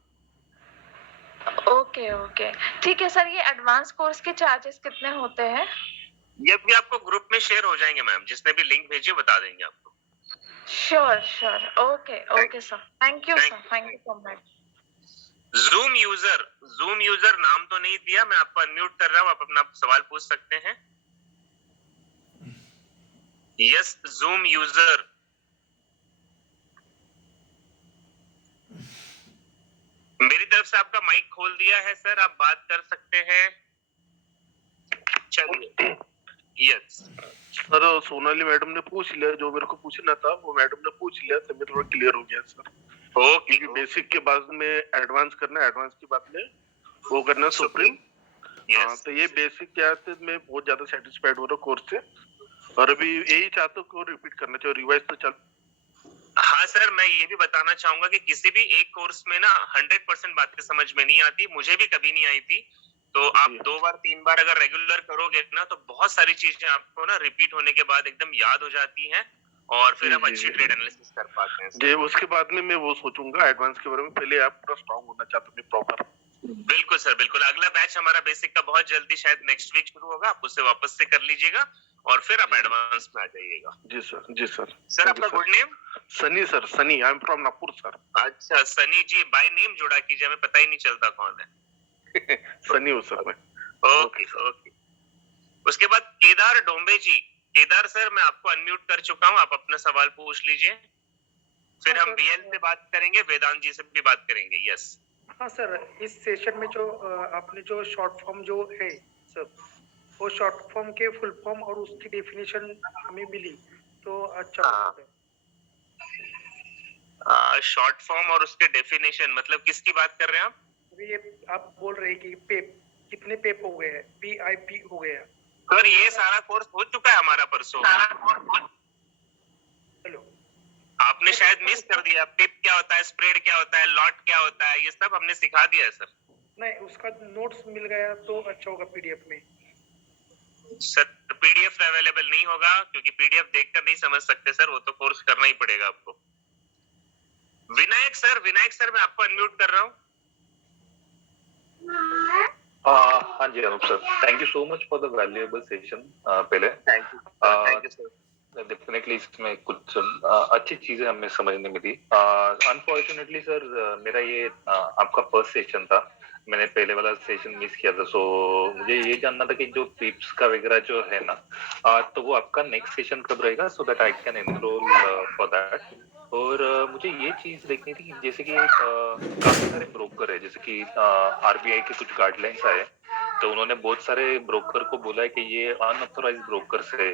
ओके ओके, ठीक है सर। ये एडवांस कोर्स के चार्जेस कितने होते हैं? ये भी आपको ग्रुप में शेयर हो जाएंगे मैम, जिसने भी लिंक भेजी बता देंगे आपको। Sure sure, okay okay sir, thank you sir, thank you so much. Zoom user नाम तो नहीं दिया, मैं आपको अनम्यूट कर रहा हूँ, आप अपना सवाल पूछ सकते हैं। Yes, zoom user. मेरी तरफ से आपका माइक खोल दिया है सर, आप बात कर सकते हैं। चलिए, यस सर, सोनाली मैडम ने पूछ लिया जो मेरे को पूछना था, वो मैडम ने पूछ लिया, तो मेरा थोड़ा क्लियर हो गया सर। ओके, बेसिक के बाद में एडवांस करना, एडवांस के बाद में वो करना सुप्रीम। हाँ, तो ये बेसिक क्या है, मैं बहुत ज्यादा सेटिस्फाइड हो रहा हूँ कोर्स से, और अभी यही चाहता हूँ कि रिपीट करना चाहिए, रिवाइज तो चल। हाँ सर, मैं ये भी बताना चाहूंगा कि किसी भी एक कोर्स में ना 100% बातें समझ में नहीं आती, मुझे भी कभी नहीं आई थी। तो आप 2 बार 3 बार अगर रेगुलर करोगे ना तो बहुत सारी चीजें आपको ना रिपीट होने के बाद एकदम याद हो जाती हैं, और फिर आप अच्छी ट्रेड एनालिसिस कर पाते हैं। जी, उसके बाद में मैं वो सोचूंगा एडवांस के बारे में। पहले आप पूरा स्ट्रांग होना चाहता हूँ प्रॉपर। बिल्कुल सर, बिल्कुल। अगला बैच हमारा बेसिक का बहुत जल्दी शायद नेक्स्ट वीक शुरू होगा, आप उसे वापस से कर लीजिएगा और फिर आप एडवांस में आ जाइएगा। जी सर, जी सर। सर, आपका good name? Sunny sir, Sunny, I am from Nagpur sir. अच्छा सनी जी, बाय नेम जोड़ा कीजिए, हमें पता ही नहीं चलता कौन है। सनी हूँ सर मैं। ओके ओके, उसके बाद केदार डोंबे जी। केदार सर, मैं आपको अनम्यूट कर चुका हूँ, आप अपना सवाल पूछ लीजिए। फिर हम बीएल से बात करेंगे, वेदांत जी से भी बात करेंगे। यस। हाँ सर, इस सेशन में जो आपने जो शॉर्ट फॉर्म जो है सर, वो शॉर्ट फॉर्म के फुल फॉर्म और उसकी डेफिनेशन हमें मिली तो अच्छा होता है। शॉर्ट फॉर्म और उसके डेफिनेशन मतलब किसकी बात कर रहे हैं आप? अभी ये आप बोल रहे हैं कि पेप कितने पेप हो गए हैं, PIP हो गया सर, ये सारा कोर्स हो चुका है हमारा परसों। हेलो, आपने शायद मिस कर दिया। पिप क्या होता है, स्प्रेड क्या होता है, लॉट क्या होता है, ये सब हमने सिखा दिया है सर। नहीं उसका नोट्स मिल गया तो अच्छा होगा PDF में। सर PDF अवेलेबल नहीं होगा क्योंकि PDF देखकर नहीं समझ सकते सर, वो तो कोर्स करना ही पड़ेगा आपको। विनायक सर मैं आपको अनम्यूट कर रहा हूँ। हाँ जी Anup sir, thank you so much for the valuable session. पहले थैंक यू सर। डेफिनेटली इसमें कुछ अच्छी चीजें हमें समझने मिली। अनफॉर्चुनेटली सर मेरा ये आपका फर्स्ट सेशन था, मैंने पहले वाला सेशन मिस किया था। सो मुझे ये जानना था कि जो पिप्स का वगैरह जो है ना, तो वो आपका नेक्स्ट सेशन कब रहेगा, so that I can enrol for that. और मुझे ये चीज देखनी थी कि जैसे कि काफी सारे ब्रोकर है, जैसे कि RBI के कुछ गाइडलाइंस आए, तो उन्होंने बहुत सारे ब्रोकर को बोला है कि ये अनऑथोराइज्ड ब्रोकर्स है,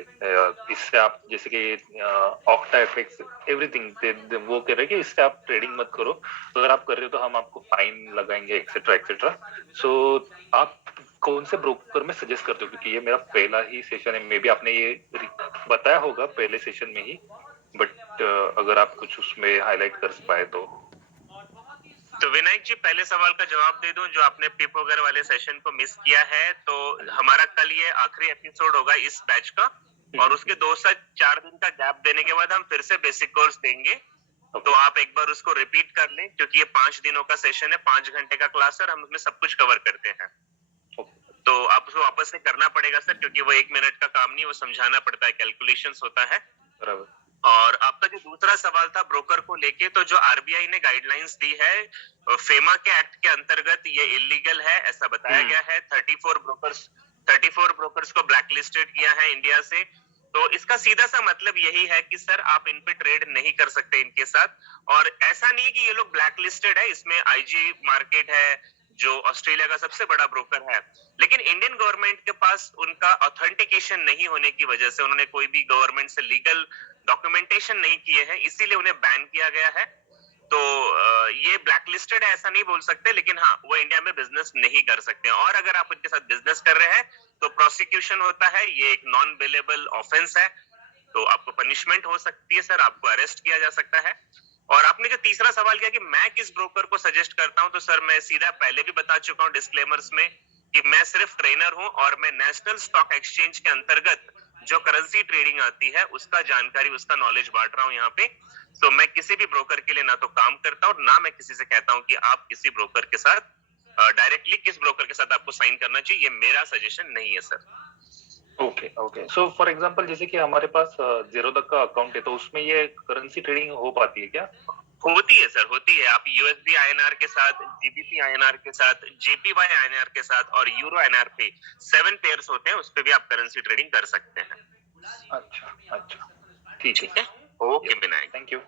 इससे आप जैसे कि ऑक्टा एफएक्स एवरीथिंग, वो कह रहे हैं कि इससे आप ट्रेडिंग मत करो, तो अगर आप कर रहे हो तो हम आपको फाइन लगाएंगे एक्सेट्रा एक्सेट्रा। सो आप कौन से ब्रोकर में सजेस्ट करते हो, क्योंकि ये मेरा पहला ही सेशन है, मे बी आपने ये बताया होगा पहले सेशन में ही, बट अगर आप कुछ उसमें हाईलाइट कर पाए तो विनायक जी, पहले सवाल का जवाब दे दूं, जो आपने पिप वगैरह वाले सेशन को मिस किया है, तो हमारा कल ये आखिरी एपिसोड होगा इस बैच का, और उसके 2 से 4 दिन का गैप देने के बाद हम फिर से बेसिक कोर्स देंगे। तो आप एक बार उसको रिपीट कर लें, क्योंकि ये 5 दिनों का सेशन है, 5 घंटे का क्लास है, हम उसमें सब कुछ कवर करते हैं। तो आप उसको वापस से करना पड़ेगा सर, क्योंकि वो 1 मिनट का काम नहीं, वो समझाना पड़ता है, कैलकुलेशंस होता है। और आपका जो दूसरा सवाल था ब्रोकर को लेके, तो जो RBI ने गाइडलाइंस दी है, फेमा के एक्ट के अंतर्गत ये इलीगल है ऐसा बताया गया है। 34 ब्रोकर्स को ब्लैकलिस्टेड किया है इंडिया से। तो इसका सीधा सा मतलब यही है कि सर आप इन पे ट्रेड नहीं कर सकते इनके साथ। और ऐसा नहीं कि ये लोग ब्लैकलिस्टेड है, इसमें IG मार्केट है जो ऑस्ट्रेलिया का सबसे बड़ा ब्रोकर है, लेकिन इंडियन गवर्नमेंट के पास उनका ऑथेंटिकेशन नहीं होने की वजह से, उन्होंने कोई भी गवर्नमेंट से लीगल डॉक्यूमेंटेशन नहीं किए हैं, इसीलिए उन्हें बैन किया गया है। तो ये ब्लैकलिस्टेड है ऐसा नहीं बोल सकते, लेकिन हाँ वो इंडिया में बिजनेस नहीं कर सकते। और अगर आप उनके साथ बिजनेस कर रहे हैं तो प्रोसिक्यूशन होता है, ये एक नॉन बेलेबल ऑफेंस है, तो आपको पनिशमेंट हो सकती है सर, आपको अरेस्ट किया जा सकता है। और आपने जो तीसरा सवाल किया कि मैं किस ब्रोकर को सजेस्ट करता हूं, तो सर मैं सीधा पहले भी बता चुका हूं डिस्क्लेमर्स में कि मैं सिर्फ ट्रेनर हूं, और मैं नेशनल स्टॉक एक्सचेंज के अंतर्गत जो करेंसी ट्रेडिंग आती है उसका जानकारी, उसका नॉलेज बांट रहा हूं यहाँ पे। तो मैं किसी भी ब्रोकर के लिए ना तो काम करता हूं, ना मैं किसी से कहता हूं कि आप किसी ब्रोकर के साथ डायरेक्टली किस ब्रोकर के साथ आपको साइन करना चाहिए, ये मेरा सजेशन नहीं है sir. Okay. So for example जैसे कि हमारे पास ज़ीरोधा का अकाउंट है, तो उसमें ये करेंसी ट्रेडिंग हो पाती है क्या? होती है सर, होती है। आप USD INR के साथ, GBP INR के साथ, JPY INR के साथ और यूरो INR पे 7 पेयर्स होते हैं, उस पे भी आप करेंसी ट्रेडिंग कर सकते हैं। अच्छा, ठीक है। Okay Vinayak, thank you.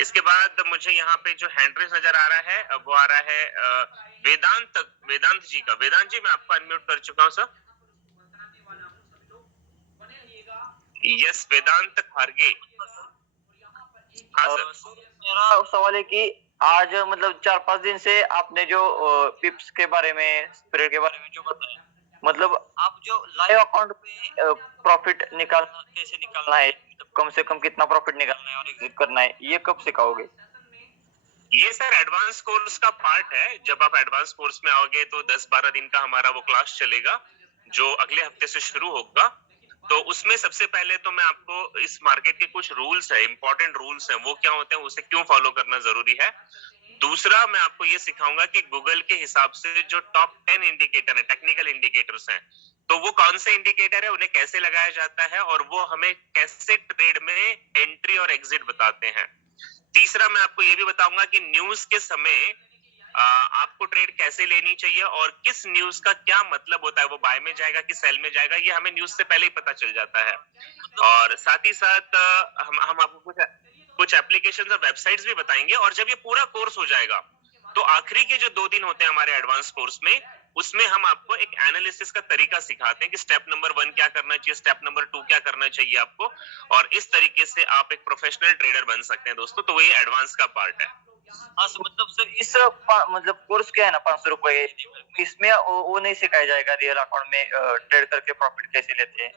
इसके बाद मुझे यहाँ पे जो हैंड रेस नजर आ रहा है वो आ रहा है वेदांत जी का। वेदांत जी, मैं आपको अनम्यूट कर चुका हूँ सर। यस, वेदांत खारगे। हाँ सर। मेरा सवाल है कि आज मतलब 4-5 दिन से आपने जो पिप्स के बारे में, स्प्रेड के बारे में जो बताया, मतलब आप जो लाइव अकाउंट पे प्रॉफिट निकालना, कैसे निकालना है, कम से कम कितना प्रॉफिट निकालना है और एग्जिट करना है, ये कब सिखाओगे? ये सर एडवांस कोर्स का पार्ट है। जब आप एडवांस कोर्स में आओगे तो 10-12 दिन का हमारा वो क्लास चलेगा, जो अगले हफ्ते से शुरू होगा। तो उसमें सबसे पहले तो मैं आपको इस मार्केट के कुछ रूल्स है, इंपॉर्टेंट रूल्स हैं, वो क्या होते हैं, उसे क्यों फॉलो करना जरूरी है। दूसरा मैं आपको ये सिखाऊंगा कि गूगल के हिसाब से जो टॉप 10 इंडिकेटर है, टेक्निकल इंडिकेटर्स हैं, तो वो कौन से इंडिकेटर है, उन्हें कैसे लगाया जाता है और वो हमें कैसे ट्रेड में एंट्री और एग्जिट बताते हैं। तीसरा मैं आपको ये भी बताऊंगा कि न्यूज के समय आपको ट्रेड कैसे लेनी चाहिए और किस न्यूज का क्या मतलब होता है, वो बाय में जाएगा कि सेल में जाएगा, ये हमें न्यूज से पहले ही पता चल जाता है। और साथ ही साथ हम आपको कुछ एप्लीकेशन और वेबसाइट्स भी बताएंगे। और जब ये पूरा कोर्स हो जाएगा तो आखिरी के जो 2 दिन होते हैं हमारे एडवांस कोर्स में, उसमें हम आपको एक एनालिसिस का तरीका सिखाते हैं कि स्टेप नंबर 1 क्या करना चाहिए, स्टेप नंबर 2 क्या करना चाहिए आपको, और इस तरीके से आप एक प्रोफेशनल ट्रेडर बन सकते हैं दोस्तों। तो वही एडवांस का पार्ट है। हाँ मतलब सर इस मतलब कोर्स क्या है ना 500 रुपए, इसमें वो नहीं सिखाया जाएगा रियल अकाउंट में ट्रेड करके प्रॉफिट कैसे लेते हैं?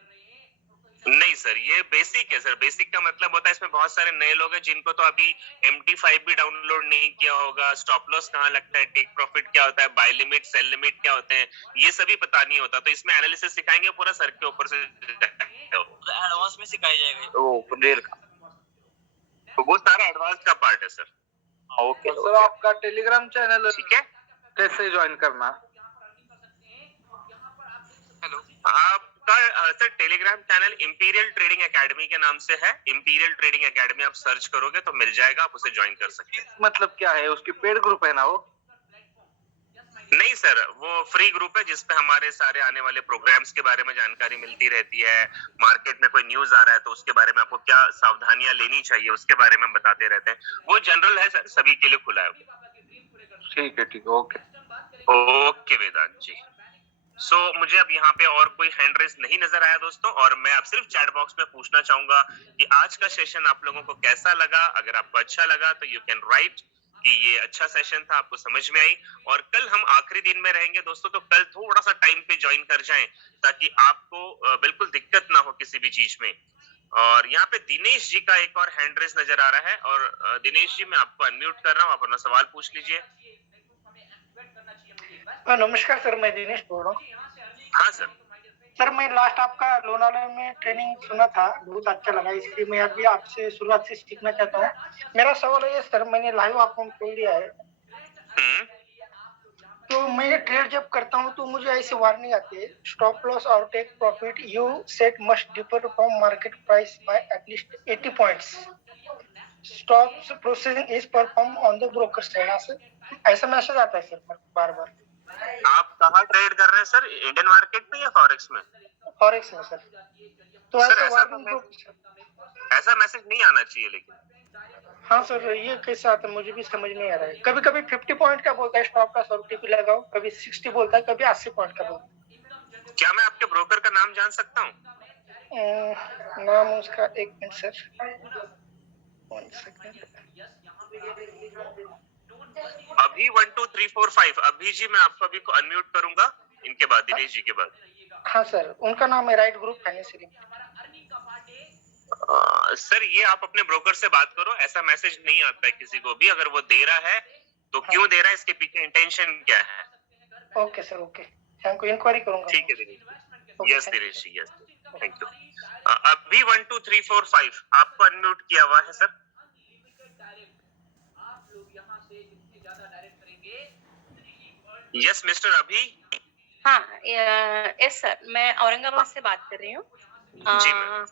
नहीं सर, ये बेसिक है सर। बेसिक का मतलब होता है, इसमें बहुत सारे नए लोग हैं जिनको तो अभी MT5 भी डाउनलोड नहीं किया होगा, स्टॉप लॉस कहाँ लगता है, टेक प्रॉफिट क्या होता है, बाय लिमिट सेल लिमिट क्या होते हैं, ये सभी पता नहीं होता। तो इसमें एनालिसिस सिखाएंगे पूरा सर के ऊपर से, एडवांस में सिखाया जाएगा वो रियल का, तो वो सारा एडवांस का पार्ट है सर। ओके सर आपका टेलीग्राम चैनल ठीक है, कैसे ज्वाइन करना? हेलो आपका sir Telegram channel imperial trading academy के नाम से है। इंपीरियल ट्रेडिंग एकेडमी आप सर्च करोगे तो मिल जाएगा, आप उसे ज्वाइन कर सकते हैं। मतलब क्या है, उसकी पेड ग्रुप है ना वो? नहीं सर, वो फ्री ग्रुप है जिसपे हमारे सारे आने वाले प्रोग्राम्स के बारे में जानकारी मिलती रहती है। मार्केट में कोई न्यूज आ रहा है तो उसके बारे में आपको क्या सावधानियां लेनी चाहिए उसके बारे में बताते रहते हैं। वो जनरल है सर, सभी के लिए खुला है। ठीक है, ओके ओके वेदांत जी। सो मुझे अब यहाँ पे और कोई हैंड रेस नहीं नजर आया दोस्तों, और मैं अब सिर्फ चैट बॉक्स में पूछना चाहूंगा कि आज का सेशन आप लोगों को कैसा लगा। अगर आपको अच्छा लगा तो यू कैन राइट कि ये अच्छा सेशन था, आपको समझ में आई। और कल हम आखिरी दिन में रहेंगे दोस्तों, तो कल थोड़ा सा टाइम पे ज्वाइन कर जाएं ताकि आपको बिल्कुल दिक्कत ना हो किसी भी चीज में। और यहाँ पे दिनेश जी का एक और हैंड रेस नजर आ रहा है, और दिनेश जी मैं आपको अनम्यूट कर रहा हूँ, आप अपना सवाल पूछ लीजिए। नमस्कार सर, मैं दिनेश बोल रहा हूँ। हाँ सर। सर मैं लास्ट आपका लोनावला में ट्रेनिंग सुना था, बहुत अच्छा लगा, इसलिए मैं अभी आपसे शुरुआत से सीखना चाहता हूँ। मेरा सवाल है सर, मैंने लाइव अकाउंट खोल लिया है, तो मैं ट्रेड जब करता हूँ तो मुझे ऐसे वार्निंग आती है, स्टॉप लॉस और take profit you set must differ from market price by at least 80 points. Stop processing is perform on the broker side, ऐसा मैसेज आता है सर बार बार। आप कहाँ ट्रेड कर रहे हैं सर, इंडियन मार्केट में या फॉरेक्स में? फॉरेक्स में सर। तो सर ऐसा मैसेज नहीं आना चाहिए लेकिन। हाँ सर, ये कैसा आता है मुझे भी समझ नहीं आ रहा है। कभी कभी 50 पॉइंट का बोलता है स्टॉप का, 100 टिप लगाओ, कभी 60 बोलता है, कभी 80 पॉइंट का बोलता है। क्या मैं आपके ब्रोकर का नाम जान सकता हूँ? नाम उसका, एक मिनट सर, 1 सेकंड। अभी 1 2 3 4 5 अभी जी, मैं आपको अभी को अनम्यूट करूंगा इनके बाद, दिनेश जी के बाद। हाँ सर, उनका नाम है राइट ग्रुप फाइनेंशियल। सर ये आप अपने ब्रोकर से बात करो, ऐसा मैसेज नहीं आता है किसी को भी। अगर वो दे रहा है तो क्यों दे रहा है, इसके पीछे इंटेंशन क्या है? Okay sir, okay, thank you, inquiry करूंगा। ठीक है Dinesh. Yes Dinesh ji, yes, thank you. अभी 1 2 3 4 5 आपको अनम्यूट किया हुआ है सर। यस मिस्टर अभी। हाँ यस सर, मैं औरंगाबाद से बात कर रही हूँ। जी मैम।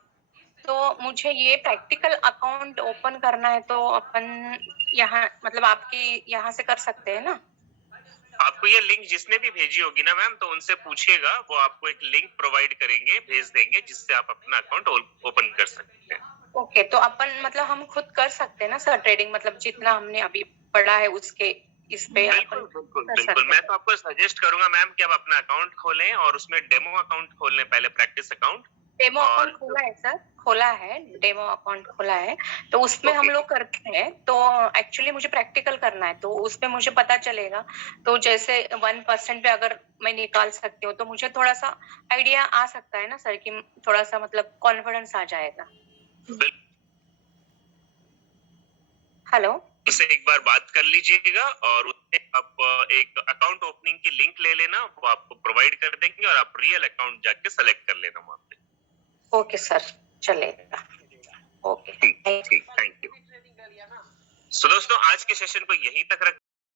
तो मुझे ये प्रैक्टिकल अकाउंट ओपन करना है, तो अपन यहाँ मतलब आपके यहाँ से कर सकते हैं ना? आपको ये लिंक जिसने भी भेजी होगी ना मैम, तो उनसे पूछिएगा, वो आपको एक लिंक प्रोवाइड करेंगे, भेज देंगे, जिससे आप अपना अकाउंट ओपन कर सकते हैं। ओके, तो अपन मतलब हम खुद कर सकते हैं ना सर ट्रेडिंग, मतलब जितना हमने अभी पढ़ा है उसके इस पे? बिल्कुल, मैं तो आपको सजेस्ट करूंगा मैम कि आप अपना अकाउंट खोलें और उसमें डेमो अकाउंट खोल लें पहले, प्रैक्टिस अकाउंट। डेमो अकाउंट खोला है सर, खोला है, डेमो अकाउंट खोला है, तो उसमें हम लोग करते हैं। तो एक्चुअली मुझे प्रैक्टिकल करना है, तो उसमें मुझे पता चलेगा। तो जैसे 1% पे अगर मैं निकाल सकती हूँ तो मुझे थोड़ा सा आइडिया आ सकता है ना सर, कि थोड़ा सा मतलब कॉन्फिडेंस आ जाएगा। हेलो, उससे एक बार बात कर लीजिएगा और उससे आप एक अकाउंट ओपनिंग की लिंक ले लेना, वो आपको प्रोवाइड कर देंगे और आप रियल अकाउंट जाके सेलेक्ट कर लेना वहाँ पे। ओके सर, चलेगा। ओके, ठीक, थैंक यू। सो दोस्तों आज के सेशन को यहीं तक रख